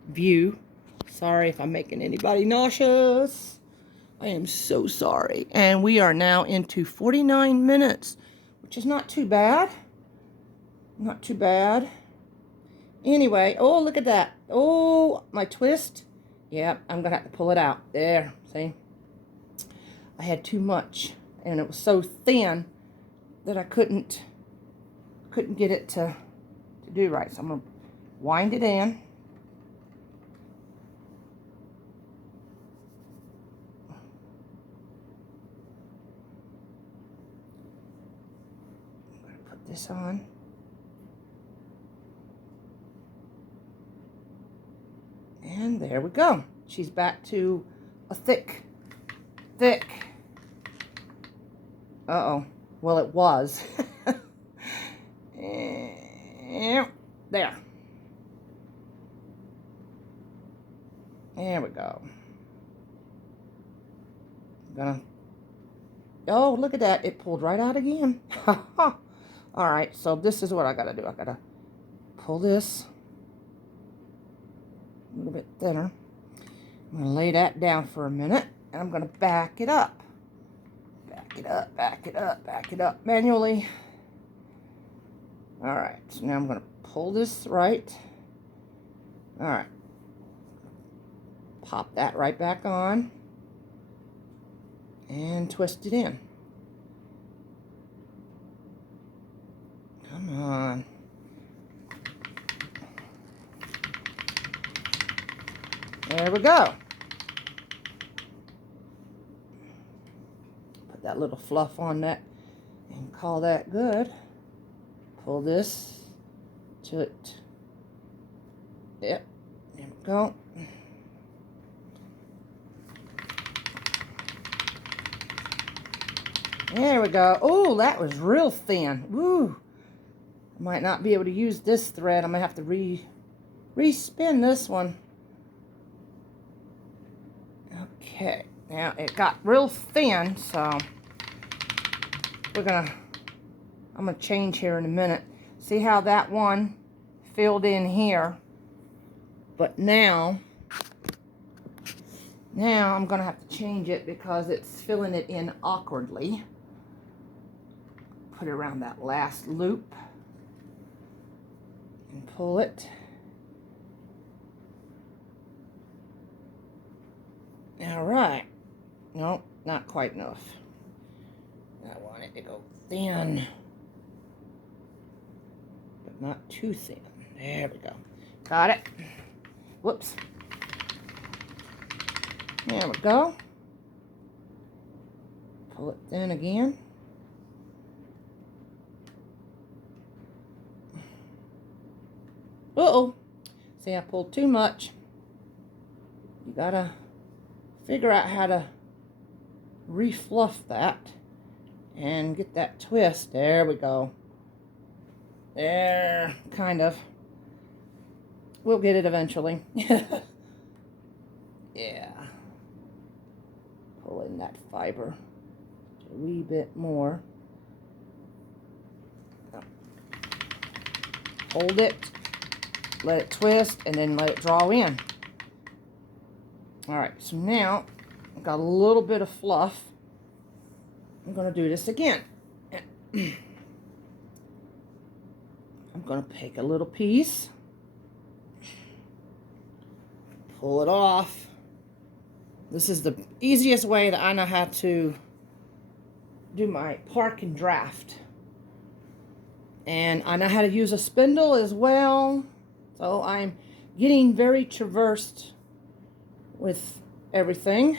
view. Sorry if I'm making anybody nauseous. I am so sorry. And we are now into 49 minutes, which is not too bad. Not too bad. Anyway, oh, look at that. Oh, my twist. Yeah, I'm going to have to pull it out. There, see? I had too much, and it was so thin that I couldn't get it to do right. So I'm going to wind it in. I'm going to put this on. And there we go. She's back to a thick Uh-oh. Well, it was. There. There we go. Oh, look at that. It pulled right out again. All right, so this is what I got to do. I got to pull this a little bit thinner. I'm going to lay that down for a minute, and I'm going to back it up. Back it up, back it up, back it up manually. All right, so now I'm going to pull this right. All right. Pop that right back on. And twist it in. Come on. There we go. Put that little fluff on that and call that good. Pull this to it. Yep. There we go. There we go. Oh, that was real thin. Woo. I might not be able to use this thread. I'm going to have to re-spin this one. Okay. Now, it got real thin, so I'm going to change here in a minute. See how that one filled in here? But now I'm going to have to change it because it's filling it in awkwardly. Put it around that last loop and pull it. All right. Nope, not quite enough. I want it to go thin, but not too thin. There we go. Got it. Whoops. There we go. Pull it thin again. Uh-oh. See, I pulled too much. You gotta figure out how to refluff that and get that twist. There we go. There, kind of. We'll get it eventually. Yeah. Pull in that fiber a wee bit more. Hold it. Let it twist, and then let it draw in. Alright, so now I've got a little bit of fluff. I'm going to do this again. I'm going to take a little piece, pull it off. This is the easiest way that I know how to do my park and draft. And I know how to use a spindle as well. So I'm getting very traversed with everything.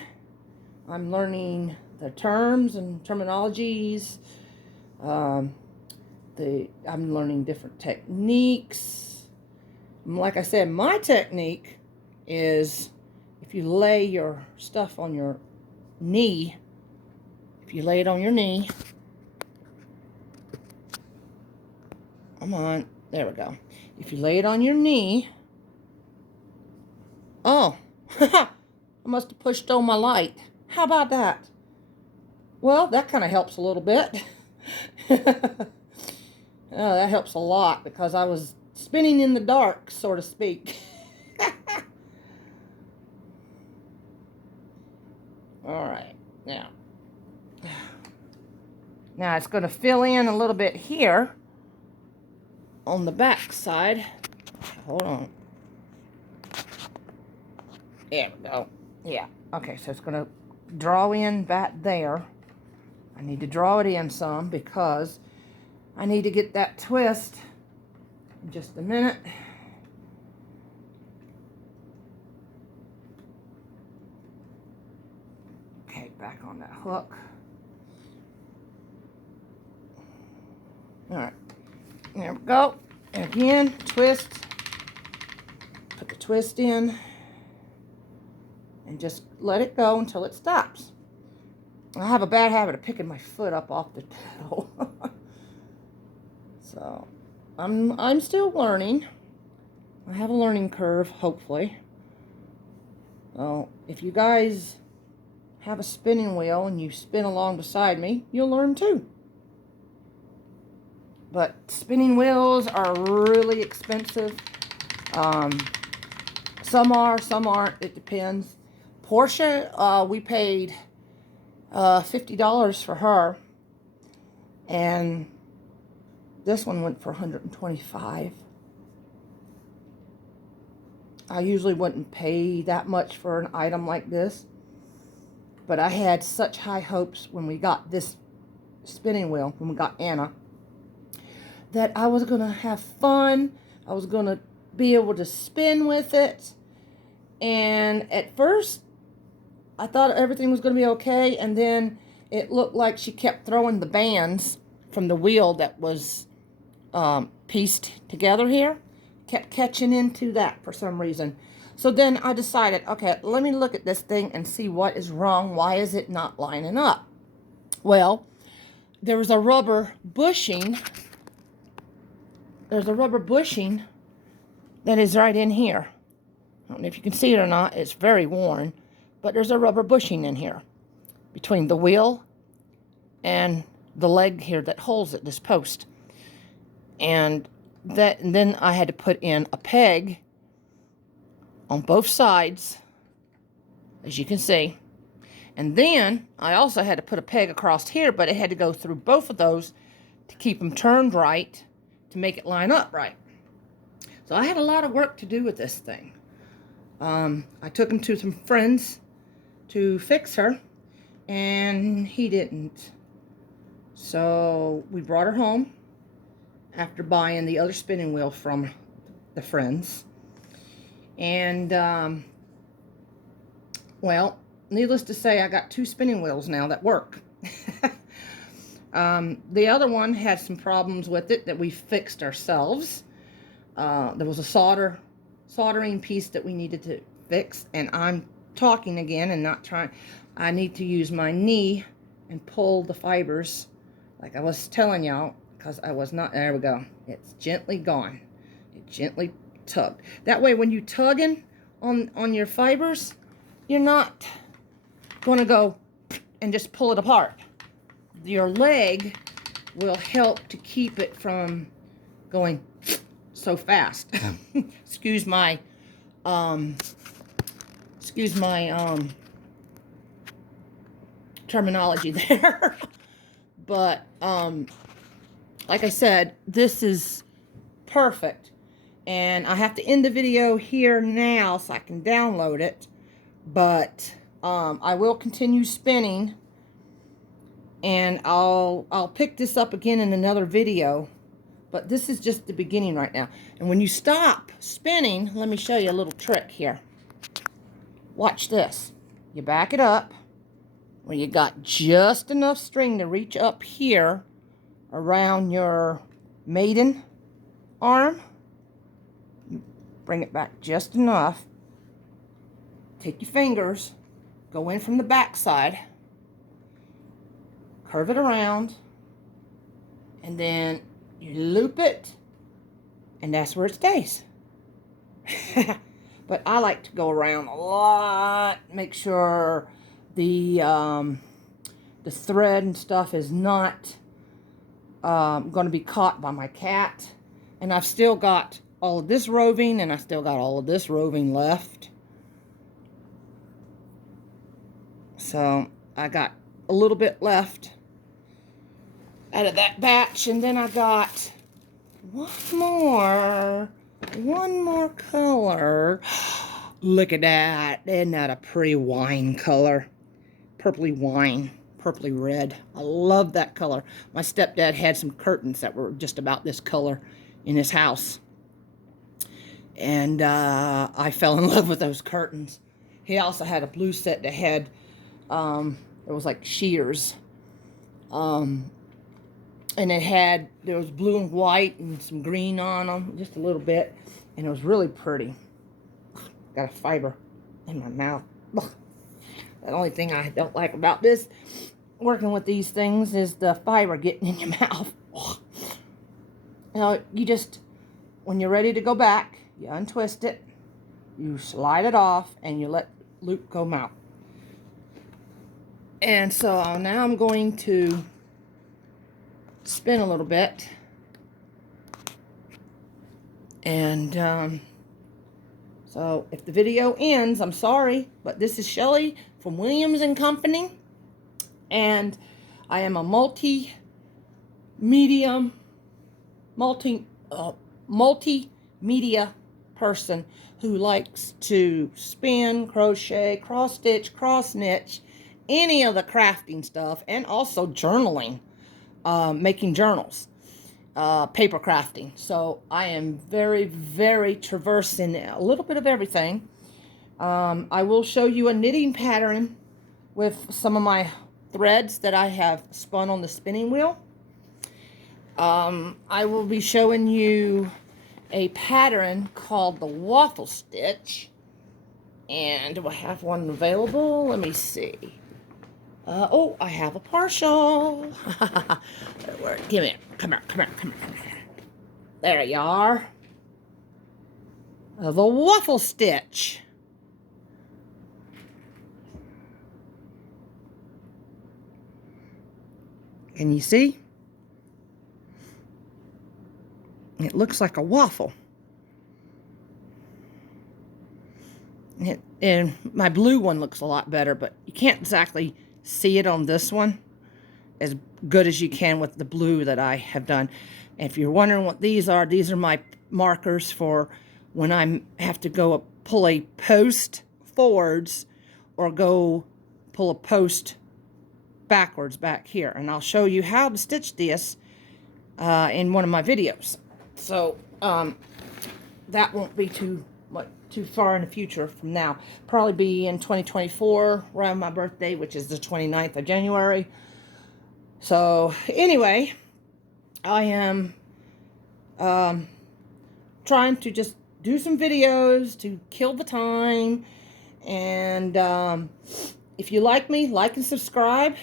I'm learning the terms and terminologies. I'm learning different techniques. Like I said, my technique is if you lay your stuff on your knee, if you lay it on your knee, come on, there we go. If you lay it on your knee, oh, I must have pushed on my light. How about that? Well, that kind of helps a little bit. Oh, that helps a lot because I was spinning in the dark, so to speak. All right, now it's going to fill in a little bit here on the back side. Hold on. There we go. Yeah. Okay, so it's going to draw in back there. I need to draw it in some because I need to get that twist in just a minute. Okay, back on that hook. All right. There we go. And again, twist. Put the twist in. And just let it go until it stops. I have a bad habit of picking my foot up off the pedal. So, I'm still learning. I have a learning curve, hopefully. Well, if you guys have a spinning wheel and you spin along beside me, you'll learn too. But spinning wheels are really expensive. Some are, some aren't. It depends. Portia, we paid $50 for her, and this one went for $125. I usually wouldn't pay that much for an item like this, but I had such high hopes when we got this spinning wheel, when we got Anna, that I was going to have fun. I was going to be able to spin with it. And at first, I thought everything was going to be okay. And then it looked like she kept throwing the bands from the wheel that was pieced together here. Kept catching into that for some reason. So then I decided, okay, let me look at this thing and see what is wrong. Why is it not lining up? Well, there was a rubber bushing. There's a rubber bushing that is right in here. I don't know if you can see it or not. It's very worn. But there's a rubber bushing in here between the wheel and the leg here that holds it, this post. And then I had to put in a peg on both sides, as you can see. And then I also had to put a peg across here, but it had to go through both of those to keep them turned right, to make it line up right. So I had a lot of work to do with this thing. I took him to some friends to fix her, and he didn't. So we brought her home after buying the other spinning wheel from the friends. And, well, needless to say, I got 2 spinning wheels now that work. The other one had some problems with it that we fixed ourselves. There was a soldering piece that we needed to fix, and I'm talking again and not trying. I need to use my knee and pull the fibers like I was telling y'all, because I was not. There we go. It's gently gone. It gently tugged. That way when you tugging on your fibers, you're not going to go and just pull it apart. Your leg will help to keep it from going so fast. Excuse my terminology there. But like I said, this is perfect. And I have to end the video here now so I can download it. But I will continue spinning, and I'll pick this up again in another video. But this is just the beginning right now. And when you stop spinning, let me show you a little trick here. Watch this. You back it up when you got just enough string to reach up here around your maiden arm. Bring it back just enough. Take your fingers, go in from the back side, curve it around, and then you loop it, and that's where it stays. But I like to go around a lot, make sure the thread and stuff is not going to be caught by my cat. And I've still got all of this roving, and I still got all of this roving left. So I got a little bit left out of that batch, and then I got one more color. Look at that. Isn't that a pretty wine color? Purpley wine, purpley red. I love that color. My stepdad had some curtains that were just about this color in his house, and I fell in love with those curtains. He also had a blue set that had it was like shears, and there was blue and white and some green on them, just a little bit, and it was really pretty. Got a fiber in my mouth. The only thing I don't like about this working with these things is the fiber getting in your mouth. Now, you just, when you're ready to go back, you untwist it, you slide it off, and you let loop come out. And so now I'm going to spin a little bit. And so if the video ends, I'm sorry, but this is Shelly from Williams & Company. And I am a multimedia person who likes to spin, crochet, cross stitch, cross knit, any of the crafting stuff, and also journaling, making journals, paper crafting. So I am very, very traversing a little bit of everything. I will show you a knitting pattern with some of my threads that I have spun on the spinning wheel. I will be showing you a pattern called the waffle stitch. And do I have one available? Let me see. Oh, I have a partial. Give me, come here. There you are. The waffle stitch. Can you see? It looks like a waffle. And my blue one looks a lot better, but you can't exactly see it on this one as good as you can with the blue that I have done. And if you're wondering what these are my markers for when I have to go pull a post forwards or go pull a post backwards back here. And I'll show you how to stitch this in one of my videos. So that won't be too far in the future from now. Probably be in 2024 around my birthday, which is the 29th of January. So anyway, I am trying to just do some videos to kill the time. And if you like me, like and subscribe.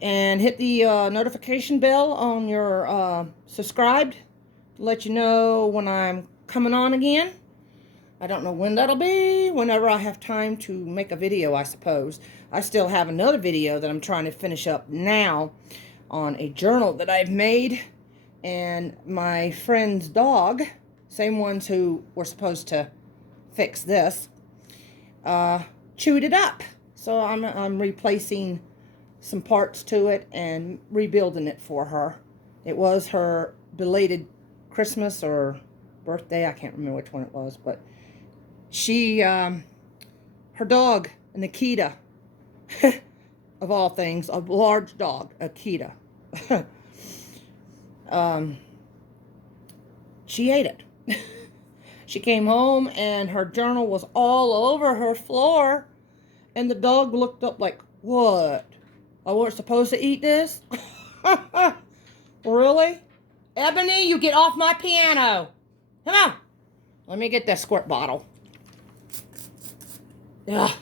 And hit the notification bell on your subscribed to let you know when I'm coming on again. I don't know when that'll be, whenever I have time to make a video, I suppose. I still have another video that I'm trying to finish up now on a journal that I've made. And my friend's dog, same ones who were supposed to fix this, chewed it up. So I'm replacing some parts to it and rebuilding it for her. It was her belated Christmas or birthday. I can't remember which one it was, but she, her dog, Nikita, of all things, a large dog, Akita, she ate it. She came home and her journal was all over her floor, and the dog looked up like, what? I weren't supposed to eat this? Really? Ebony, you get off my piano. Come on. Let me get that squirt bottle. Ugh.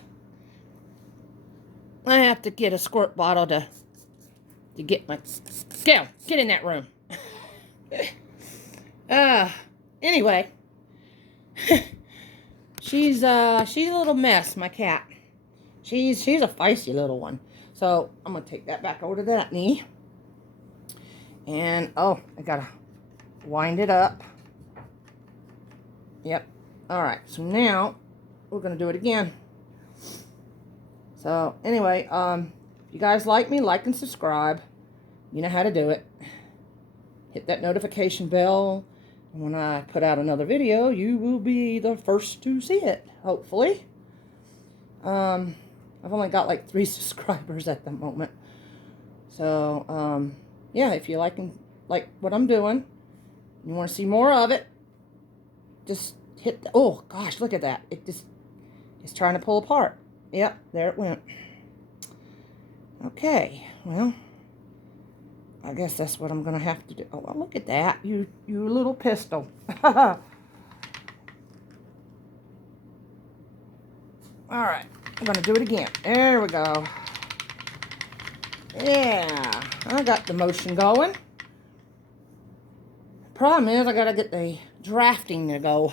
I have to get a squirt bottle to get my... Go, get in that room. Anyway. She's a little mess, my cat. She's a feisty little one. So, I'm going to take that back over to that knee. And, oh, I got to wind it up. Yep. Alright, so now, we're going to do it again. So, anyway, if you guys like me, like and subscribe. You know how to do it. Hit that notification bell. And when I put out another video, you will be the first to see it, hopefully. I've only got like 3 subscribers at the moment. So, yeah, if you like what I'm doing, you want to see more of it, just hit the, oh gosh, look at that. It's trying to pull apart. Yep, there it went. Okay, well, I guess that's what I'm going to have to do. Oh, well, look at that, you little pistol. All right, I'm going to do it again. There we go. Yeah, I got the motion going. Problem is, I gotta get the drafting to go.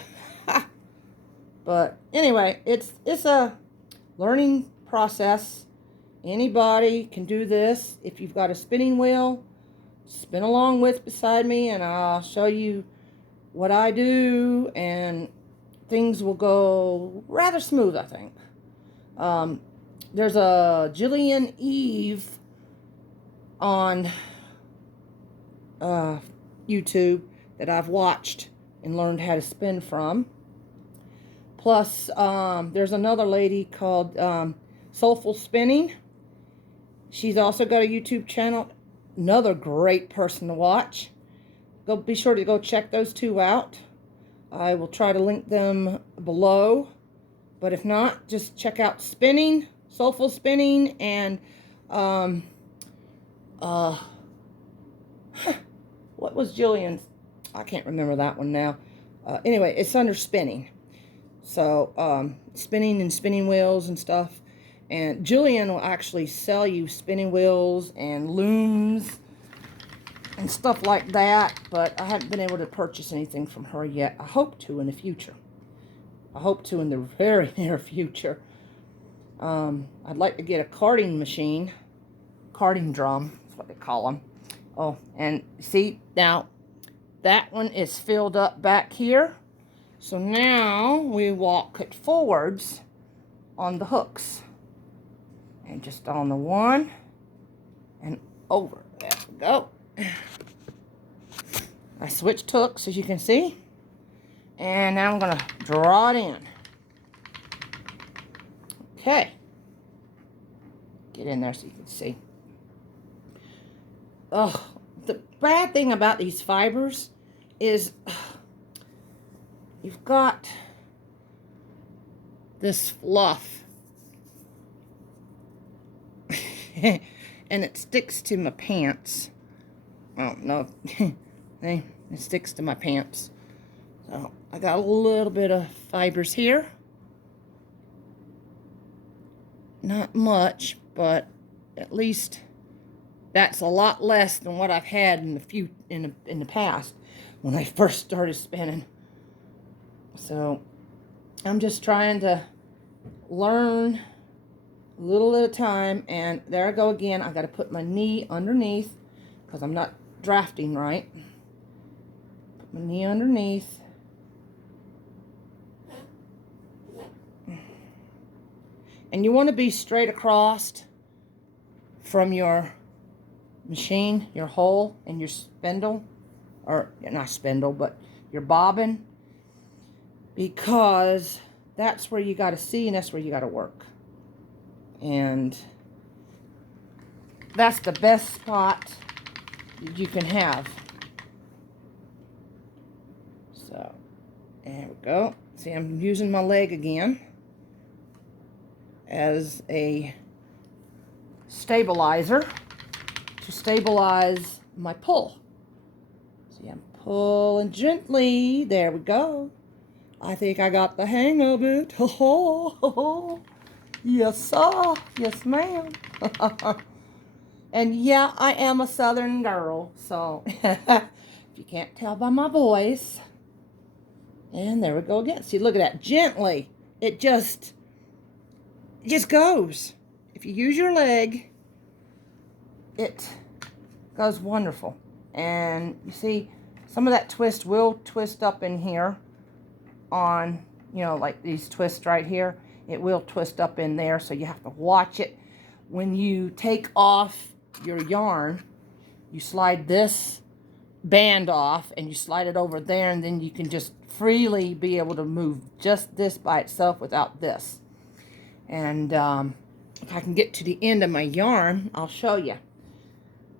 But anyway, it's a learning process. Anybody can do this. If you've got a spinning wheel, spin along with beside me, and I'll show you what I do, and things will go rather smooth, I think. There's a Jillian Eve on YouTube that I've watched and learned how to spin from. Plus, there's another lady called Soulful Spinning. She's also got a YouTube channel. Another great person to watch. Be sure to go check those two out. I will try to link them below. But if not, just check out Spinning, Soulful Spinning, and what was Jillian's? I can't remember that one now. Anyway, it's under Spinning. So, spinning and spinning wheels and stuff. And Jillian will actually sell you spinning wheels and looms and stuff like that. But I haven't been able to purchase anything from her yet. I hope to in the future. I hope to in the very near future. I'd like to get a carding machine. Carding drum. That's what they call them. Oh, and see, now, that one is filled up back here. So now we walk it forwards on the hooks. And just on the one and over. There we go. I switched hooks, as you can see. And now I'm going to draw it in. Okay. Get in there so you can see. Oh, the bad thing about these fibers is you've got this fluff. And it sticks to my pants. Oh, no. It sticks to my pants. So, I got a little bit of fibers here. Not much, but at least that's a lot less than what I've had in the past when I first started spinning. So, I'm just trying to learn a little at a time, and there I go again. I got to put my knee underneath because I'm not drafting right. Put my knee underneath. And you want to be straight across from your machine, your hole, and your spindle, or not spindle, but your bobbin, because that's where you got to see and that's where you got to work. And that's the best spot you can have. So, there we go. See, I'm using my leg again as a stabilizer to stabilize my pull. See, I'm pulling gently. There we go. I think I got the hang of it. Yes, sir. Yes, ma'am. And yeah, I am a Southern girl, so if you can't tell by my voice. And there we go again. See, look at that. Gently. It just goes. If you use your leg, it goes wonderful. And you see, some of that twist will twist up in here on, you know, like these twists right here. It will twist up in there, so you have to watch it. When you take off your yarn, you slide this band off and you slide it over there, and then you can just freely be able to move just this by itself without this. And if I can get to the end of my yarn, I'll show you.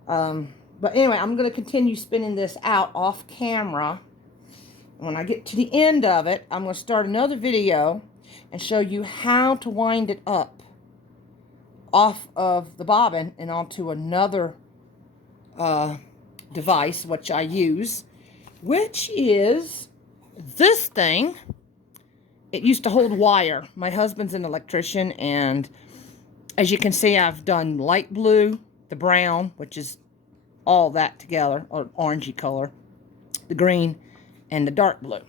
But anyway, I'm going to continue spinning this out off camera. When I get to the end of it, I'm going to start another video and show you how to wind it up off of the bobbin and onto another device, which I use, which is this thing. It used to hold wire. My husband's an electrician, and as you can see, I've done light blue, the brown, which is all that together, or orangey color, the green, and the dark blue.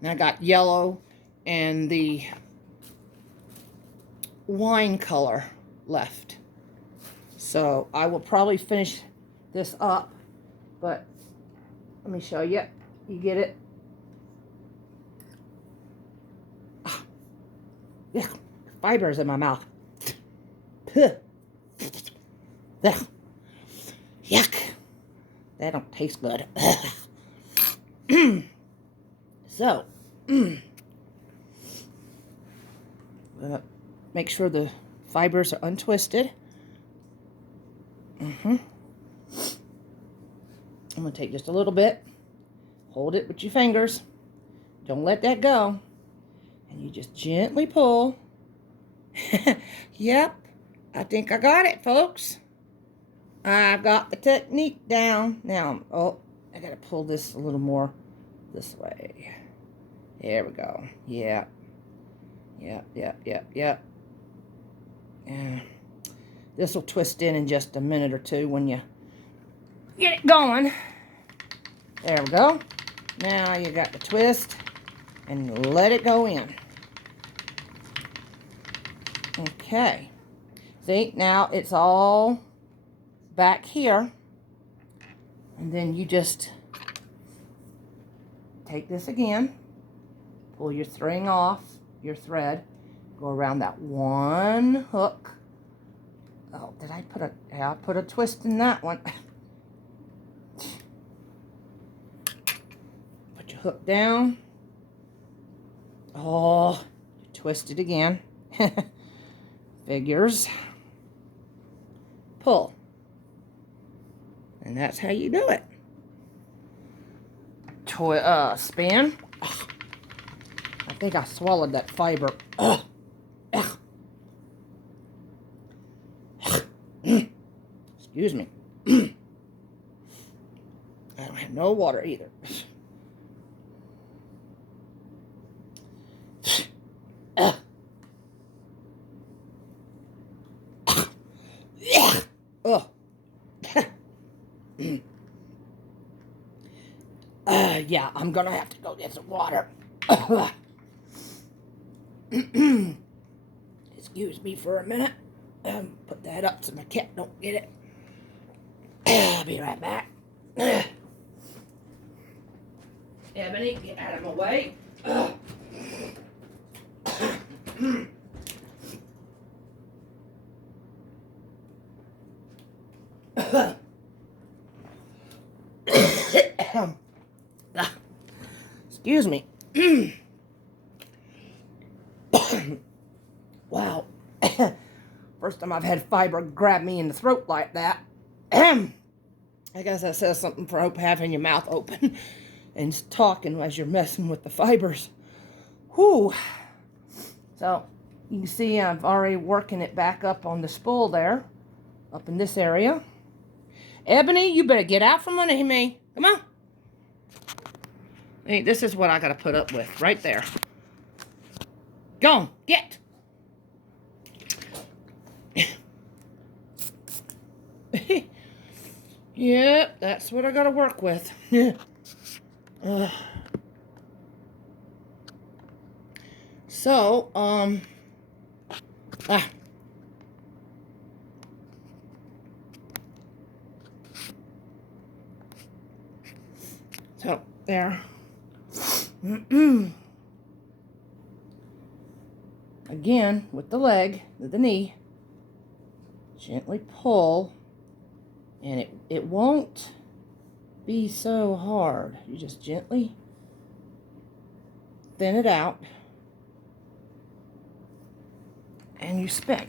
And I got yellow and the wine color left. So I will probably finish this up, but let me show you. You get it? Yeah, fibers in my mouth. Yuck. That don't taste good. So, make sure the fibers are untwisted. I'm going to take just a little bit. Hold it with your fingers. Don't let that go. And you just gently pull. Yep, I think I got it, folks. I've got the technique down. Now, oh, I got to pull this a little more this way. There we go. Yeah. Yeah. This will twist in just a minute or two when you get it going. There we go. Now you got the twist and let it go in. Okay. See, now it's all back here. And then you just take this again, pull your string off, your thread, go around that one hook. Oh, did I put I put a twist in that one. Put your hook down. Oh, you twist it again. Figures. Pull. And that's how you do it. Spin. Ugh. I think I swallowed that fiber. Ugh. Ugh. Excuse me. I don't have no water either. Oh. Yeah, I'm gonna have to go get some water. Excuse me for a minute. Put that up so my cat don't get it. I'll be right back. Ebony, get out of my way. Excuse me. Wow. First time I've had fiber grab me in the throat like that. I guess that says something for having your mouth open and talking as you're messing with the fibers. Whew. So, you can see I've already working it back up on the spool there. Up in this area. Ebony, you better get out from under me. Come on. Hey, this is what I got to put up with right there. Go on, get. Yep, that's what I got to work with. So, So, there. Again, with the leg, with the knee, gently pull, and it won't be so hard. You just gently thin it out, and you spin.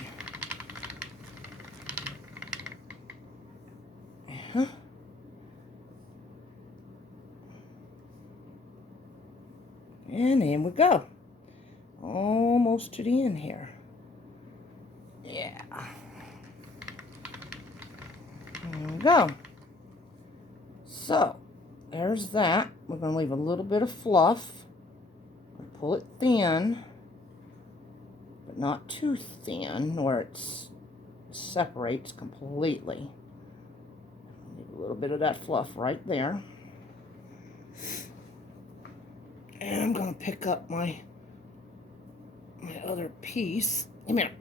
And in we go. Almost to the end here. Yeah. There we go. So, there's that. We're going to leave a little bit of fluff. Pull it thin, but not too thin where it's separates completely. Leave a little bit of that fluff right there. And I'm going to pick up my other piece. Come here.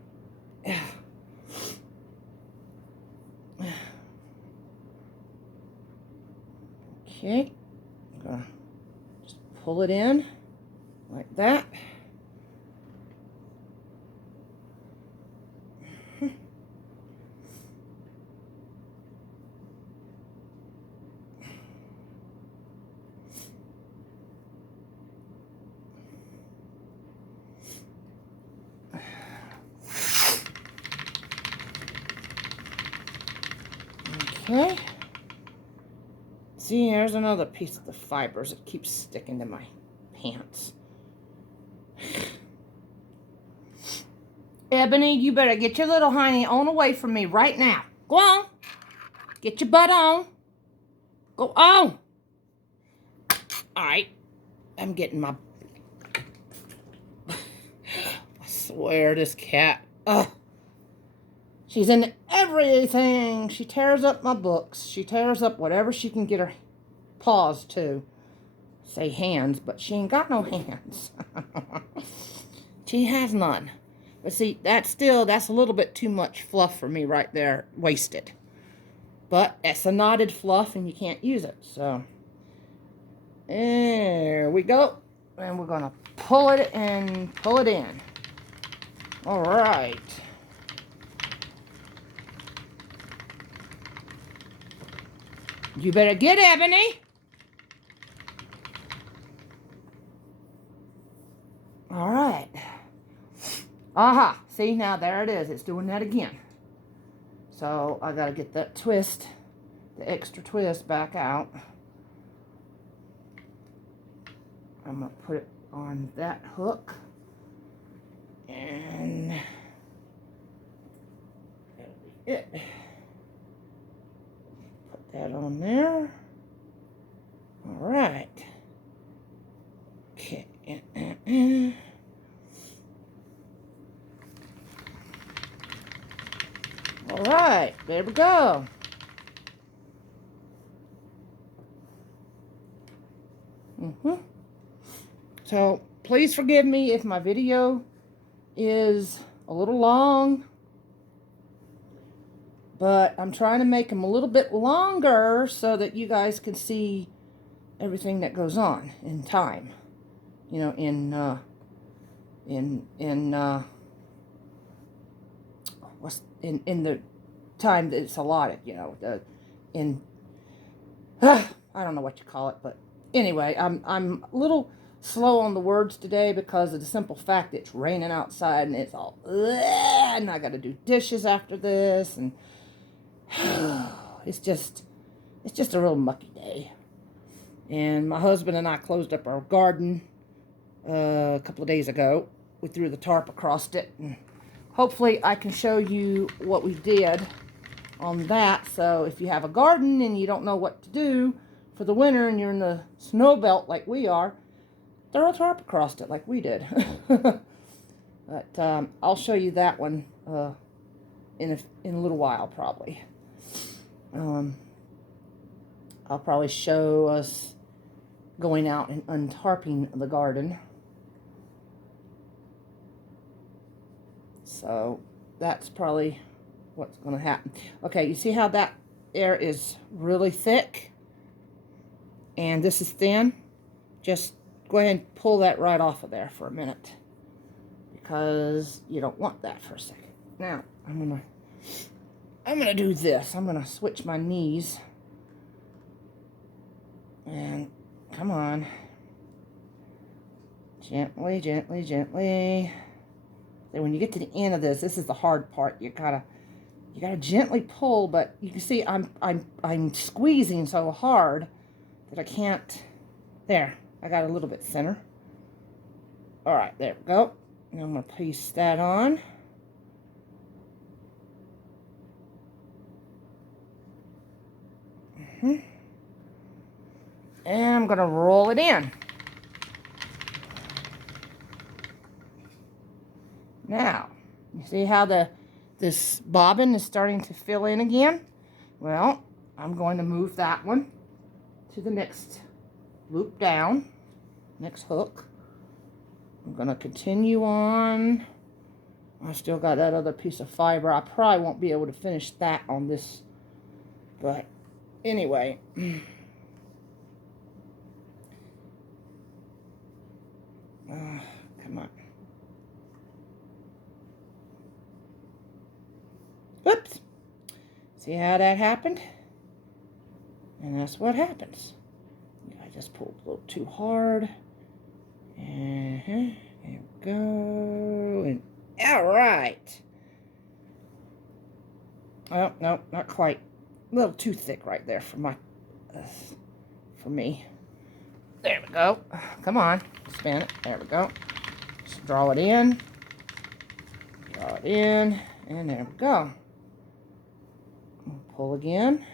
Okay. I'm going to just pull it in like that. Okay. See, here's another piece of the fibers that keeps sticking to my pants. Ebony, you better get your little hiney on away from me right now. Go on. Get your butt on. Go on. All right. I'm getting my... I swear, this cat. Ugh. She's in everything. She tears up my books. She tears up whatever she can get her paws to. Say hands, but she ain't got no hands. She has none. But see, that's a little bit too much fluff for me right there. Wasted. But it's a knotted fluff and you can't use it. So, there we go. And we're going to pull it and pull it in. All right. You better get Ebony. All right. Aha. See, now there it is. It's doing that again. So I got to get that twist, the extra twist back out. I'm going to put it on that hook. And that'll be it. Put that on there. All right. Okay. All right, there we go. So please forgive me if my video is a little long, but I'm trying to make them a little bit longer so that you guys can see everything that goes on in time. You know, in the time that it's allotted, you know, I don't know what you call it, but anyway, I'm a little slow on the words today because of the simple fact that it's raining outside and it's all, and I got to do dishes after this, and it's just a real mucky day. And my husband and I closed up our garden a couple of days ago. We threw the tarp across it, and hopefully I can show you what we did on that. So if you have a garden and you don't know what to do for the winter and you're in the snow belt like we are, throw a tarp across it like we did. But I'll show you that one in a little while probably. I'll probably show us going out and untarping the garden. So that's probably what's going to happen. Okay, you see how that air is really thick and this is thin? Just go ahead and pull that right off of there for a minute because you don't want that for a second. Now, I'm gonna do this. I'm gonna switch my knees. And come on. Gently, gently, gently. And when you get to the end of this is the hard part. You gotta gently pull, but you can see I'm squeezing so hard that I can't. There, I got a little bit thinner. All right, there we go. And I'm gonna piece that on. And I'm gonna roll it in. Now, you see how the this bobbin is starting to fill in again. Well, I'm going to move that one to the next loop down, next hook. I'm going to continue on. I still got that other piece of fiber. I probably won't be able to finish that on this, but anyway. Come on. Oops. See how that happened? And that's what happens. I just pulled a little too hard. There we go. And all right. Oh, no, not quite. A little too thick right there for me. There we go. Come on. Spin it. There we go. Just draw it in. Draw it in. And there we go. Pull again.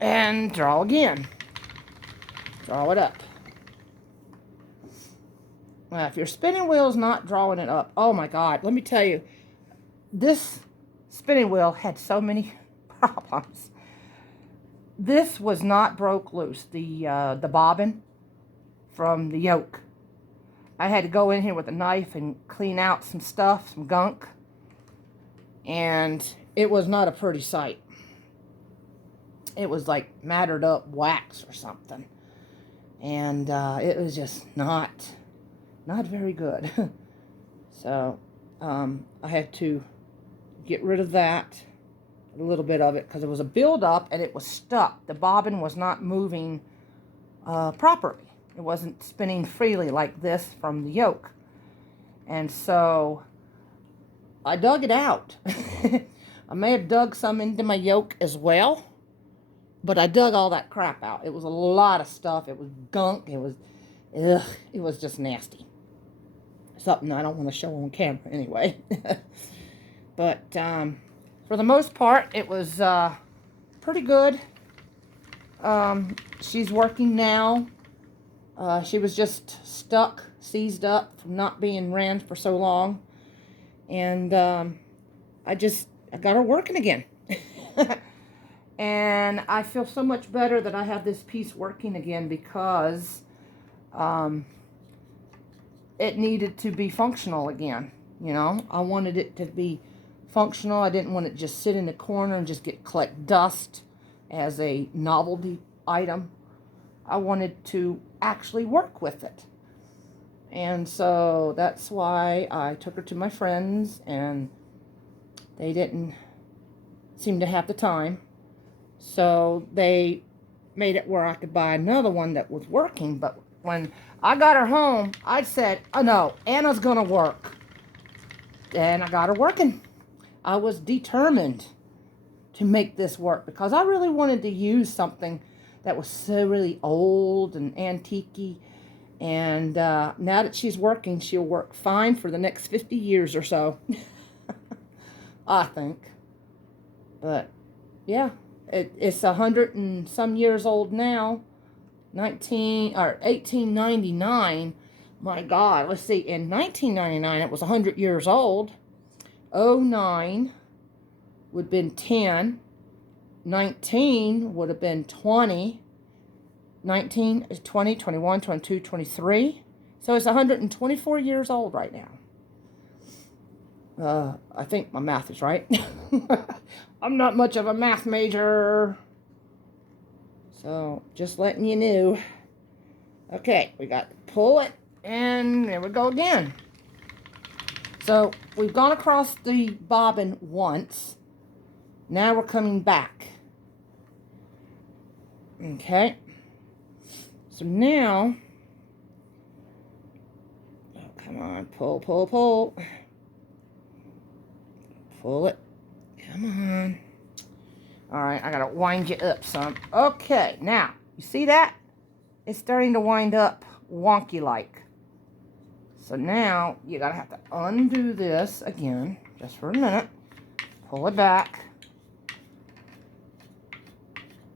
And draw again. Draw it up. Now, if your spinning wheel's not drawing it up, oh my God, let me tell you, this spinning wheel had so many problems. This was not broke loose, the bobbin from the yoke. I had to go in here with a knife and clean out some stuff, some gunk, and it was not a pretty sight. It was like mattered up wax or something, and it was just not very good. So I had to get rid of that, a little bit of it, because it was a buildup and it was stuck. The bobbin was not moving properly. It wasn't spinning freely like this from the yoke. And so I dug it out. I may have dug some into my yoke as well, but I dug all that crap out. It was a lot of stuff. It was gunk. It was just nasty. Something I don't want to show on camera anyway. But for the most part, it was pretty good. She's working now. She was just stuck, seized up from not being ran for so long. And I got her working again. And I feel so much better that I have this piece working again, because it needed to be functional again. You know, I wanted it to be functional. I didn't want it to just sit in the corner and just collect dust as a novelty item. I wanted to actually work with it. And so that's why I took her to my friends, and they didn't seem to have the time. So they made it where I could buy another one that was working. But when I got her home, I said, oh no, Anna's gonna work. And I got her working. I was determined to make this work, because I really wanted to use something that was so really old and antique-y. And now that she's working, she'll work fine for the next 50 years or so. I think. But yeah, it's 100 and some years old now. 1899. My God, let's see. In 1999, it was 100 years old. 09 would have been 10. 19 would have been 20. 19 is 20, 21, 22, 23. So it's 124 years old right now. I think my math is right. I'm not much of a math major. So, just letting you know. Okay, we got to pull it, and there we go again. So, we've gone across the bobbin once. Now we're coming back. Okay. So now, oh, come on, pull, pull, pull. Pull it. Come on. All right, I got to wind you up some. Okay, now, you see that? It's starting to wind up wonky-like. So now, you have to undo this again, just for a minute. Pull it back.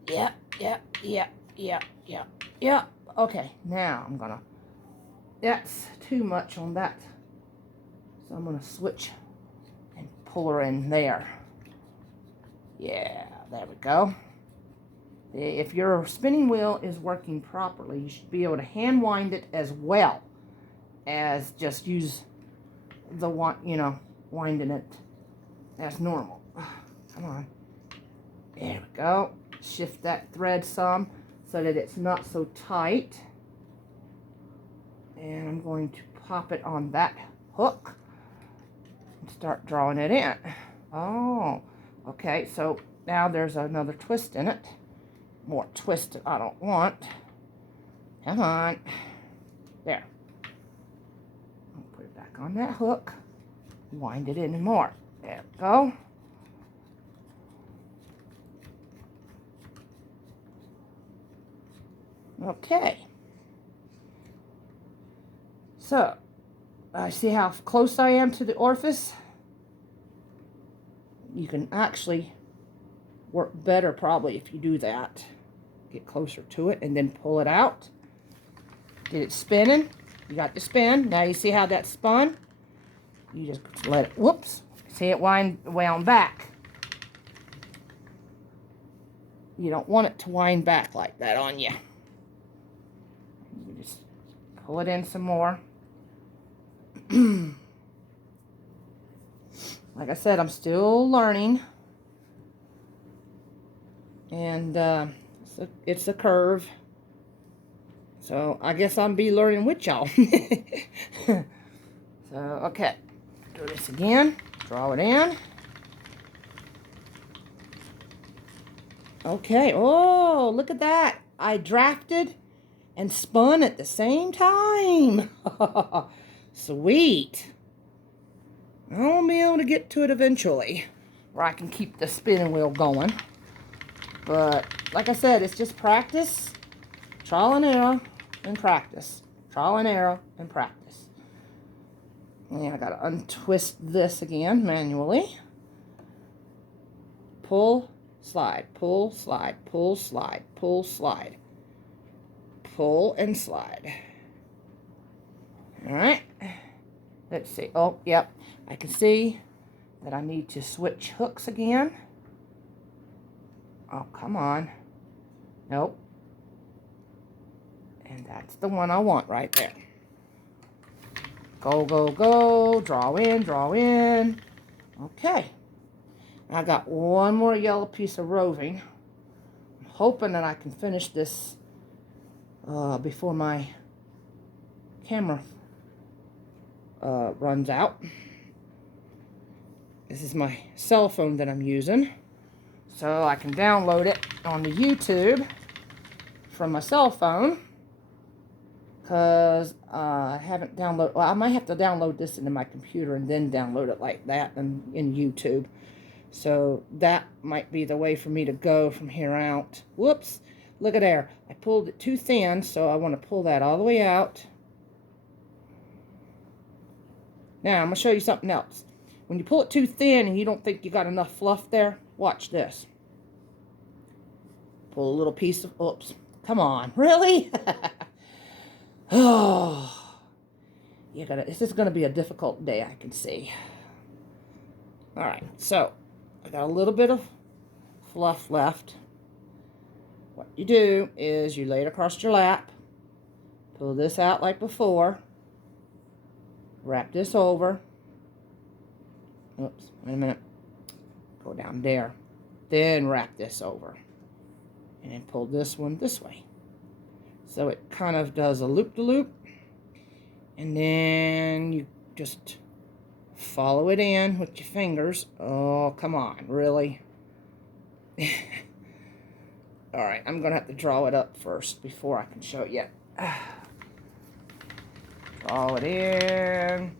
Yep, yep, yep, yep, yep, yep. Okay, now I'm gonna, that's too much on that. So I'm gonna switch and pull her in there. Yeah, there we go. If your spinning wheel is working properly, you should be able to hand wind it as well as just use the one, you know, winding it as normal. Come on. There we go. Shift that thread some so that it's not so tight. And I'm going to pop it on that hook and start drawing it in. Oh, okay, so now there's another twist in it. More twisted I don't want. Come on. There. I'll put it back on that hook. Wind it in more. There we go. Okay. So, I see how close I am to the orifice. You can actually work better probably if you do that. Get closer to it and then pull it out. Get it spinning. You got the spin. Now you see how that spun? You just let it, whoops. See it wound back. You don't want it to wind back like that on you. You just pull it in some more. Like I said, I'm still learning. And it's a curve. So I guess I'll be learning with y'all. So, okay. Do this again. Draw it in. Okay. Oh, look at that. I drafted and spun at the same time. Sweet. I'll be able to get to it eventually, where I can keep the spinning wheel going. But like I said, it's just practice, trial and error, and practice. Trial and error and practice. And I gotta untwist this again manually. Pull, slide, pull, slide, pull, slide, pull, slide. Pull and slide. Alright. Let's see. Oh, yep. I can see that I need to switch hooks again. Oh, come on. Nope. And that's the one I want right there. Go, go, go. Draw in, draw in. Okay. I got one more yellow piece of roving. I'm hoping that I can finish this before my camera runs out. This is my cell phone that I'm using. So I can download it on the YouTube from my cell phone. Because I haven't downloaded, well, I might have to download this into my computer and then download it like that in YouTube. So that might be the way for me to go from here out. Whoops, look at there. I pulled it too thin, so I want to pull that all the way out. Now, I'm going to show you something else. When you pull it too thin and you don't think you got enough fluff there, watch this. Pull a little piece of, oops, come on, really? Oh, this is going to be a difficult day, I can see. All right, so I got a little bit of fluff left. What you do is you lay it across your lap, pull this out like before, wrap this over. Oops, wait a minute. Go down there. Then wrap this over. And then pull this one this way. So it kind of does a loop-de-loop. And then you just follow it in with your fingers. Oh, come on, really? Alright, I'm going to have to draw it up first before I can show it yet. Draw it in.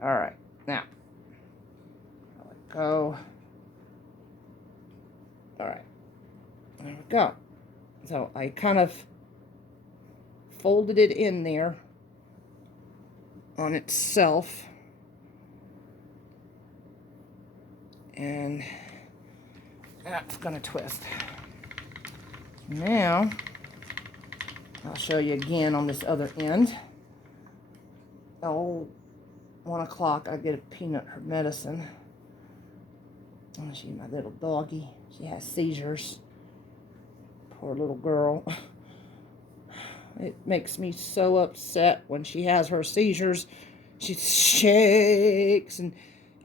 Alright, now. Let it go. Alright, there we go. So I kind of folded it in there on itself. And that's going to twist. Now, I'll show you again on this other end. Oh, 1 o'clock, I get a peanut her medicine. Oh, she's my little doggy. She has seizures. Poor little girl. It makes me so upset when she has her seizures. She shakes and,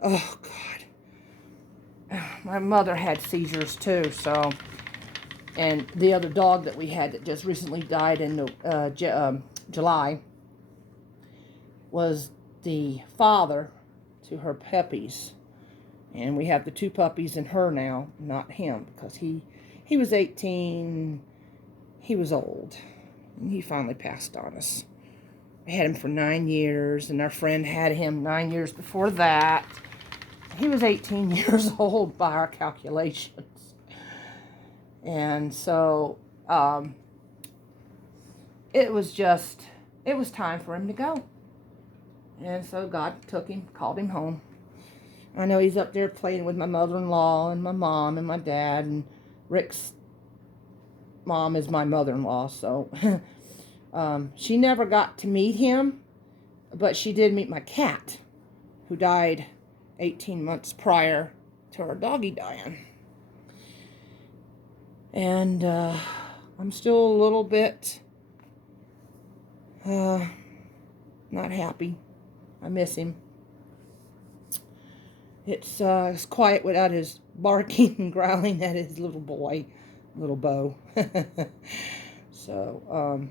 oh God. My mother had seizures too, so. And the other dog that we had that just recently died in July was the father to her puppies. And we have the 2 puppies and her now, not him, because he was 18. He was old. And he finally passed on us. We had him for 9 years, and our friend had him 9 years before that. He was 18 years old by our calculations. And so, it was time for him to go. And so God took him, called him home. I know he's up there playing with my mother-in-law and my mom and my dad, and Rick's mom is my mother-in-law, so she never got to meet him, but she did meet my cat, who died 18 months prior to our doggy dying. And I'm still a little bit not happy. I miss him. It's quiet without his barking and growling at his little boy, little Bo. So,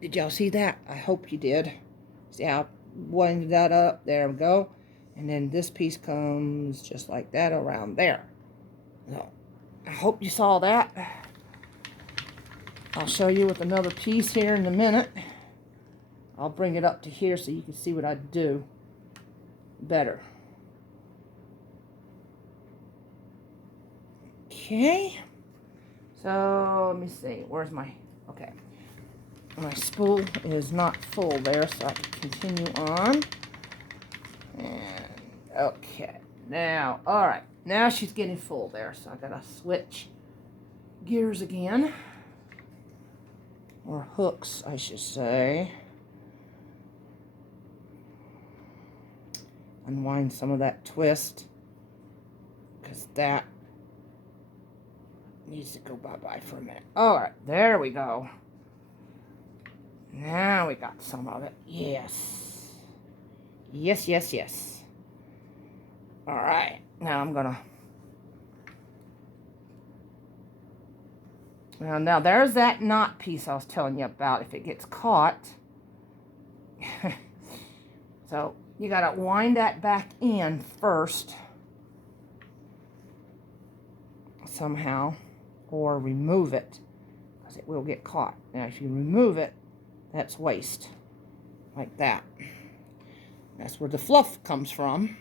did y'all see that? I hope you did. See how I winded that up? There we go. And then this piece comes just like that around there. So, I hope you saw that. I'll show you with another piece here in a minute. I'll bring it up to here so you can see what I do better. Okay. So, let me see. Where's my... Okay. My spool is not full there, so I can continue on. And, okay. Now, alright. Now she's getting full there, so I gotta switch gears again. Or hooks, I should say. Unwind some of that twist, because that needs to go bye-bye for a minute. Alright, there we go. Now we got some of it. Yes. Yes, yes, yes. Alright, now I'm gonna... Now there's that knot piece I was telling you about if it gets caught. So, you gotta wind that back in first. Somehow. Or remove it. Because it will get caught. Now, if you remove it, that's waste. Like that. That's where the fluff comes from.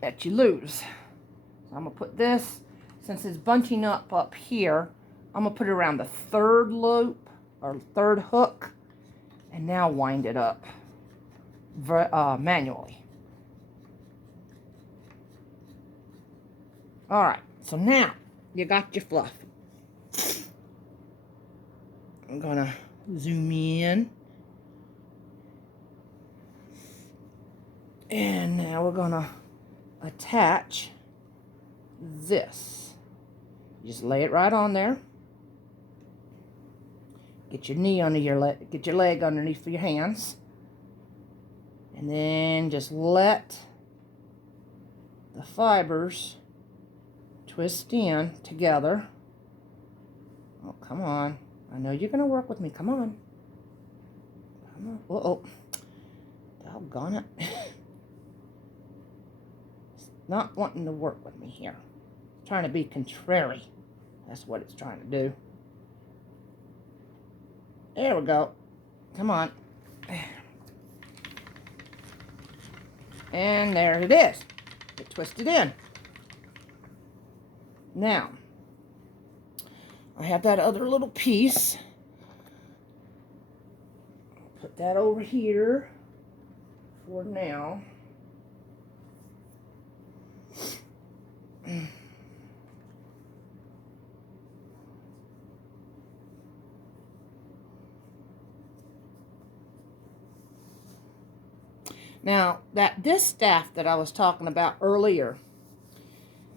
That you lose. So I'm going to put this, since it's bunching up here, I'm going to put it around the 3rd loop, or 3rd hook, and now wind it up manually. Alright, so now you got your fluff. I'm going to zoom in. And now we're going to attach this. Just lay it right on there. Get your knee under your leg, get your leg underneath your hands. And then just let the fibers twist in together. Oh, come on. I know you're going to work with me. Come on. Come on. Uh-oh. Doggone it. It's not wanting to work with me here. It's trying to be contrary. That's what it's trying to do. There we go. Come on. And there it is. It twisted in. Now, I have that other little piece. Put that over here for now. Now, that distaff that I was talking about earlier,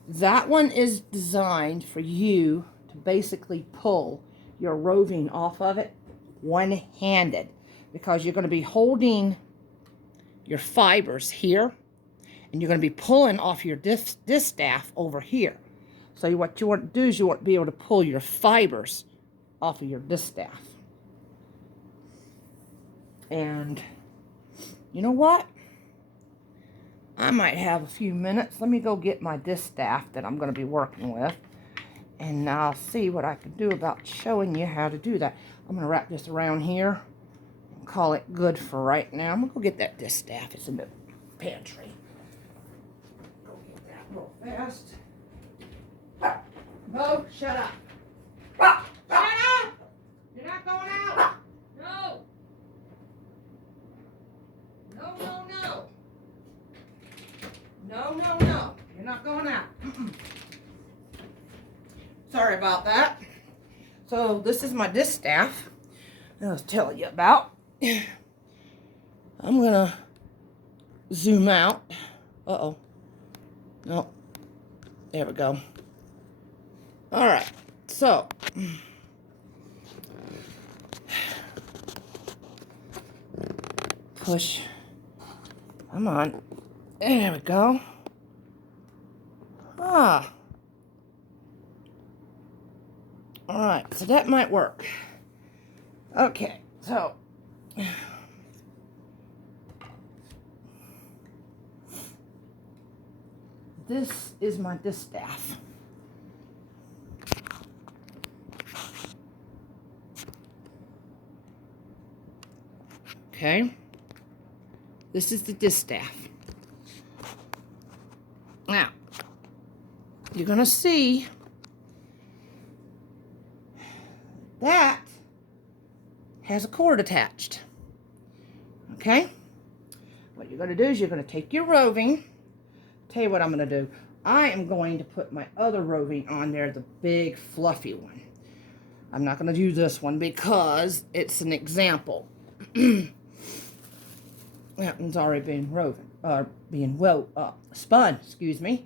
that one is designed for you to basically pull your roving off of it one-handed, because you're going to be holding your fibers here, and you're going to be pulling off your distaff over here. So what you want to do is you want to be able to pull your fibers off of your distaff. And you know what? I might have a few minutes. Let me go get my distaff that I'm going to be working with, and I'll see what I can do about showing you how to do that. I'm going to wrap this around here and call it good for right now. I'm going to go get that distaff. It's in the pantry. Go get that real fast. Bo, shut up. Shut up! You're not going out. No. No, no, no. No, no, no. You're not going out. Sorry about that. So this is my distaff that I was telling you about. I'm going to zoom out. Uh-oh. No. There we go. All right. So push. Come on. There we go. Ah. All right, so that might work. Okay, so this is my distaff. Okay, this is the distaff. Now, you're gonna see that has a cord attached. Okay? What you're going to do is you're going to take your roving. Tell you what I'm going to do. I am going to put my other roving on there, the big fluffy one. I'm not going to do this one because it's an example. That one's already been woven, or being spun, excuse me.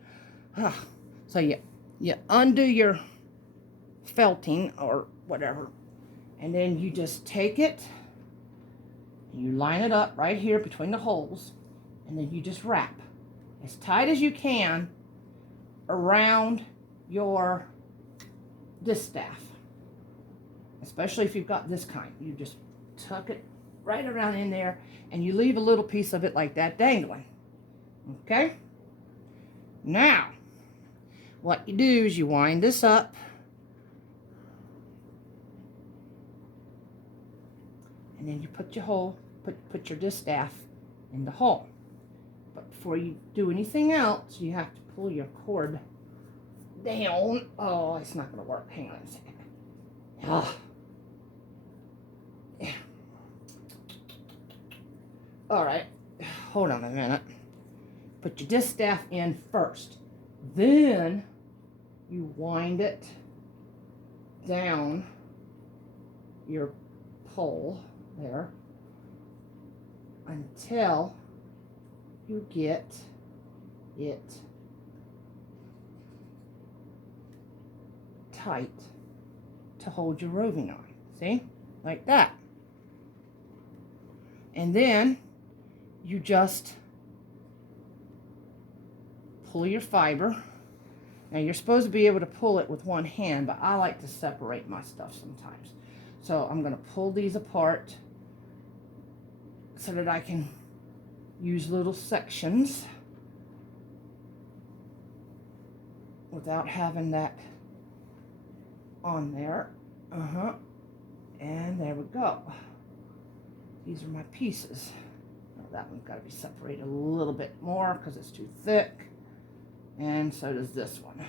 So you undo your felting or whatever, and then you just take it, you line it up right here between the holes, and then you just wrap as tight as you can around your distaff, especially if you've got this kind. You just tuck it right around in there, and you leave a little piece of it like that dangling. Okay? Now, what you do is you wind this up, and then you put your hole, put your distaff in the hole. But before you do anything else, you have to pull your cord down. Oh, it's not going to work. Hang on a second. Oh. Yeah. All right. Hold on a minute. Put your distaff in first. Then you wind it down your pole there until you get it tight to hold your roving on. See? Like that. And then you just pull your fiber. Now you're supposed to be able to pull it with one hand, but I like to separate my stuff sometimes. So I'm going to pull these apart so that I can use little sections without having that on there. And there we go. These are my pieces. Now that one's got to be separated a little bit more because it's too thick. And so does this one.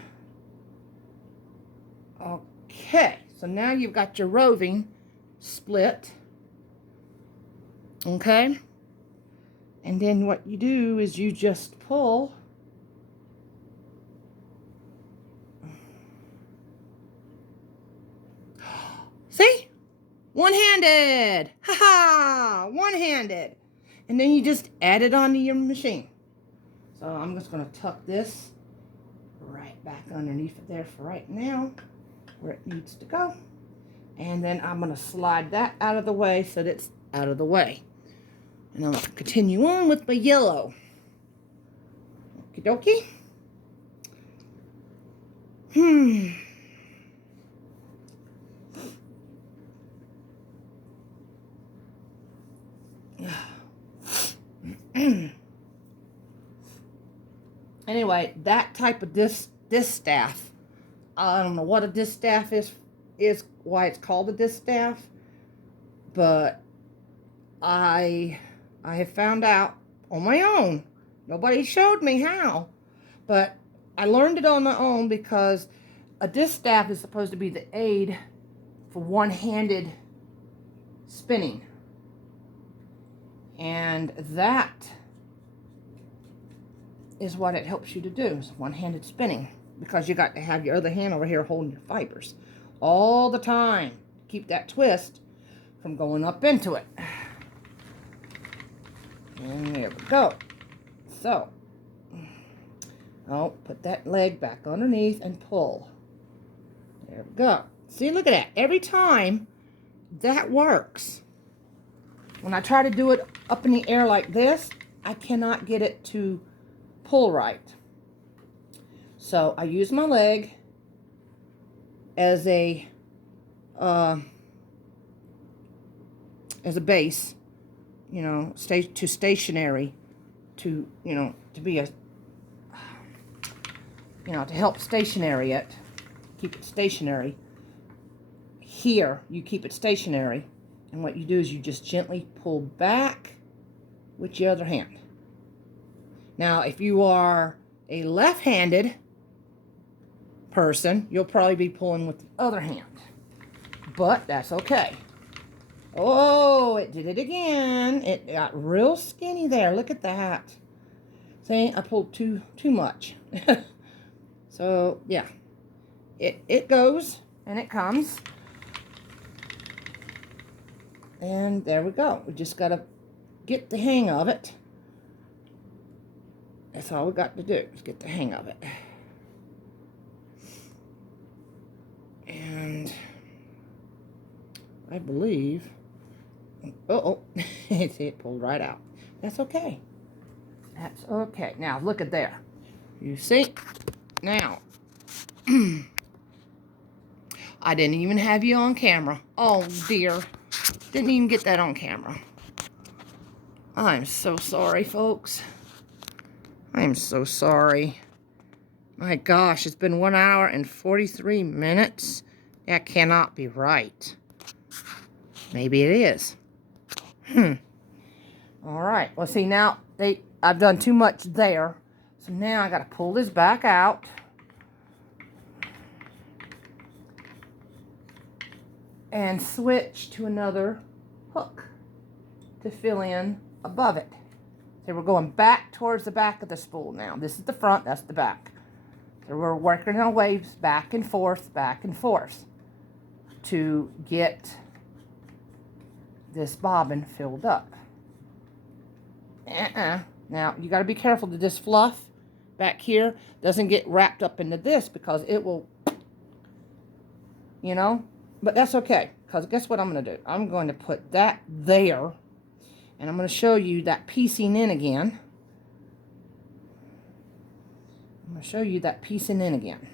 Okay, so now you've got your roving split. Okay? And then what you do is you just pull. See? One-handed. Ha-ha! One-handed. and then you just add it onto your machine. So I'm just going to tuck this right back underneath it there for right now, where it needs to go. And then I'm going to slide that out of the way so that it's out of the way. And I'm going to continue on with my yellow. Okie dokie. Anyway, that type of disc staff, I don't know what a disc staff is why it's called a disc staff, but I have found out on my own. Nobody showed me how, but I learned it on my own because a disc staff is supposed to be the aid for one-handed spinning. And that is what it helps you to do, is one-handed spinning. Because you got to have your other hand over here holding your fibers all the time. Keep that twist from going up into it. And there we go. So, I'll put that leg back underneath and pull. There we go. See, look at that. Every time, that works. When I try to do it up in the air like this, I cannot get it to pull right. So I use my leg as a base, you know, stationary, to be a, to help stationary it, keep it stationary. Here, you keep it stationary, and what you do is you just gently pull back with your other hand. Now, if you are a left-handed person, you'll probably be pulling with the other hand, but that's okay. Oh, it did it again. It got real skinny there. Look at that. See, I pulled too much. So yeah, it goes and it comes, and there we go. We just gotta get the hang of it. That's all we got to do, is get the hang of it. And I believe, it pulled right out. That's okay. That's okay. Now, look at there. You see? Now, I didn't even have you on camera. Oh, dear. Didn't even get that on camera. I'm so sorry, folks. I'm so sorry. My gosh, it's been 1 hour and 43 minutes. That cannot be right. Maybe it is. All right. Well, see, now I've done too much there. So now I got to pull this back out. And switch to another hook to fill in above it. So we're going back towards the back of the spool now. This is the front, that's the back. So we're working our waves back and forth to get this bobbin filled up. Now, you got to be careful that this fluff back here doesn't get wrapped up into this, because it will, but that's okay, because guess what I'm going to do? I'm going to put that there, and I'm going to show you that piecing in again. I'm going to show you that piecing in again.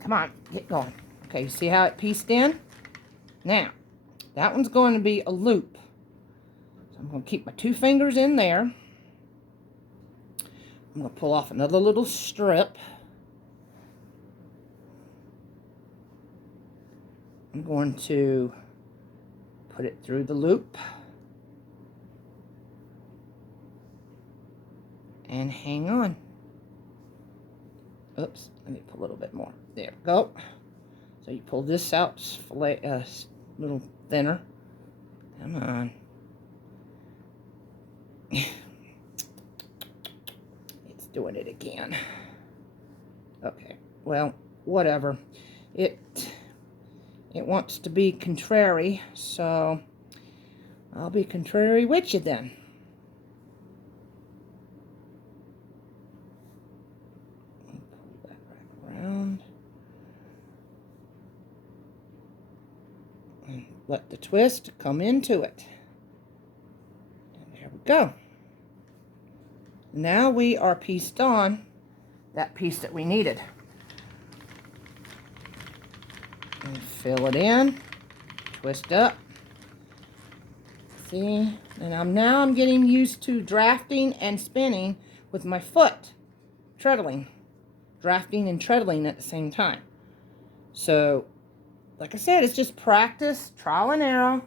Come on, get going. Okay, you see how it pieced in? Now, that one's going to be a loop. So I'm going to keep my 2 fingers in there. I'm going to pull off another little strip. I'm going to put it through the loop and hang on. Oops, let me put a little bit more. There we go. So you pull this out a little thinner. Come on. It's doing it again. Okay, well, whatever. It wants to be contrary, so I'll be contrary with you then. Pull that right around. And let the twist come into it. And there we go. Now we are pieced on that piece that we needed. And fill it in, twist up. See, and I'm getting used to drafting and spinning with my foot, treadling, drafting and treadling at the same time. So, like I said, it's just practice, trial and error.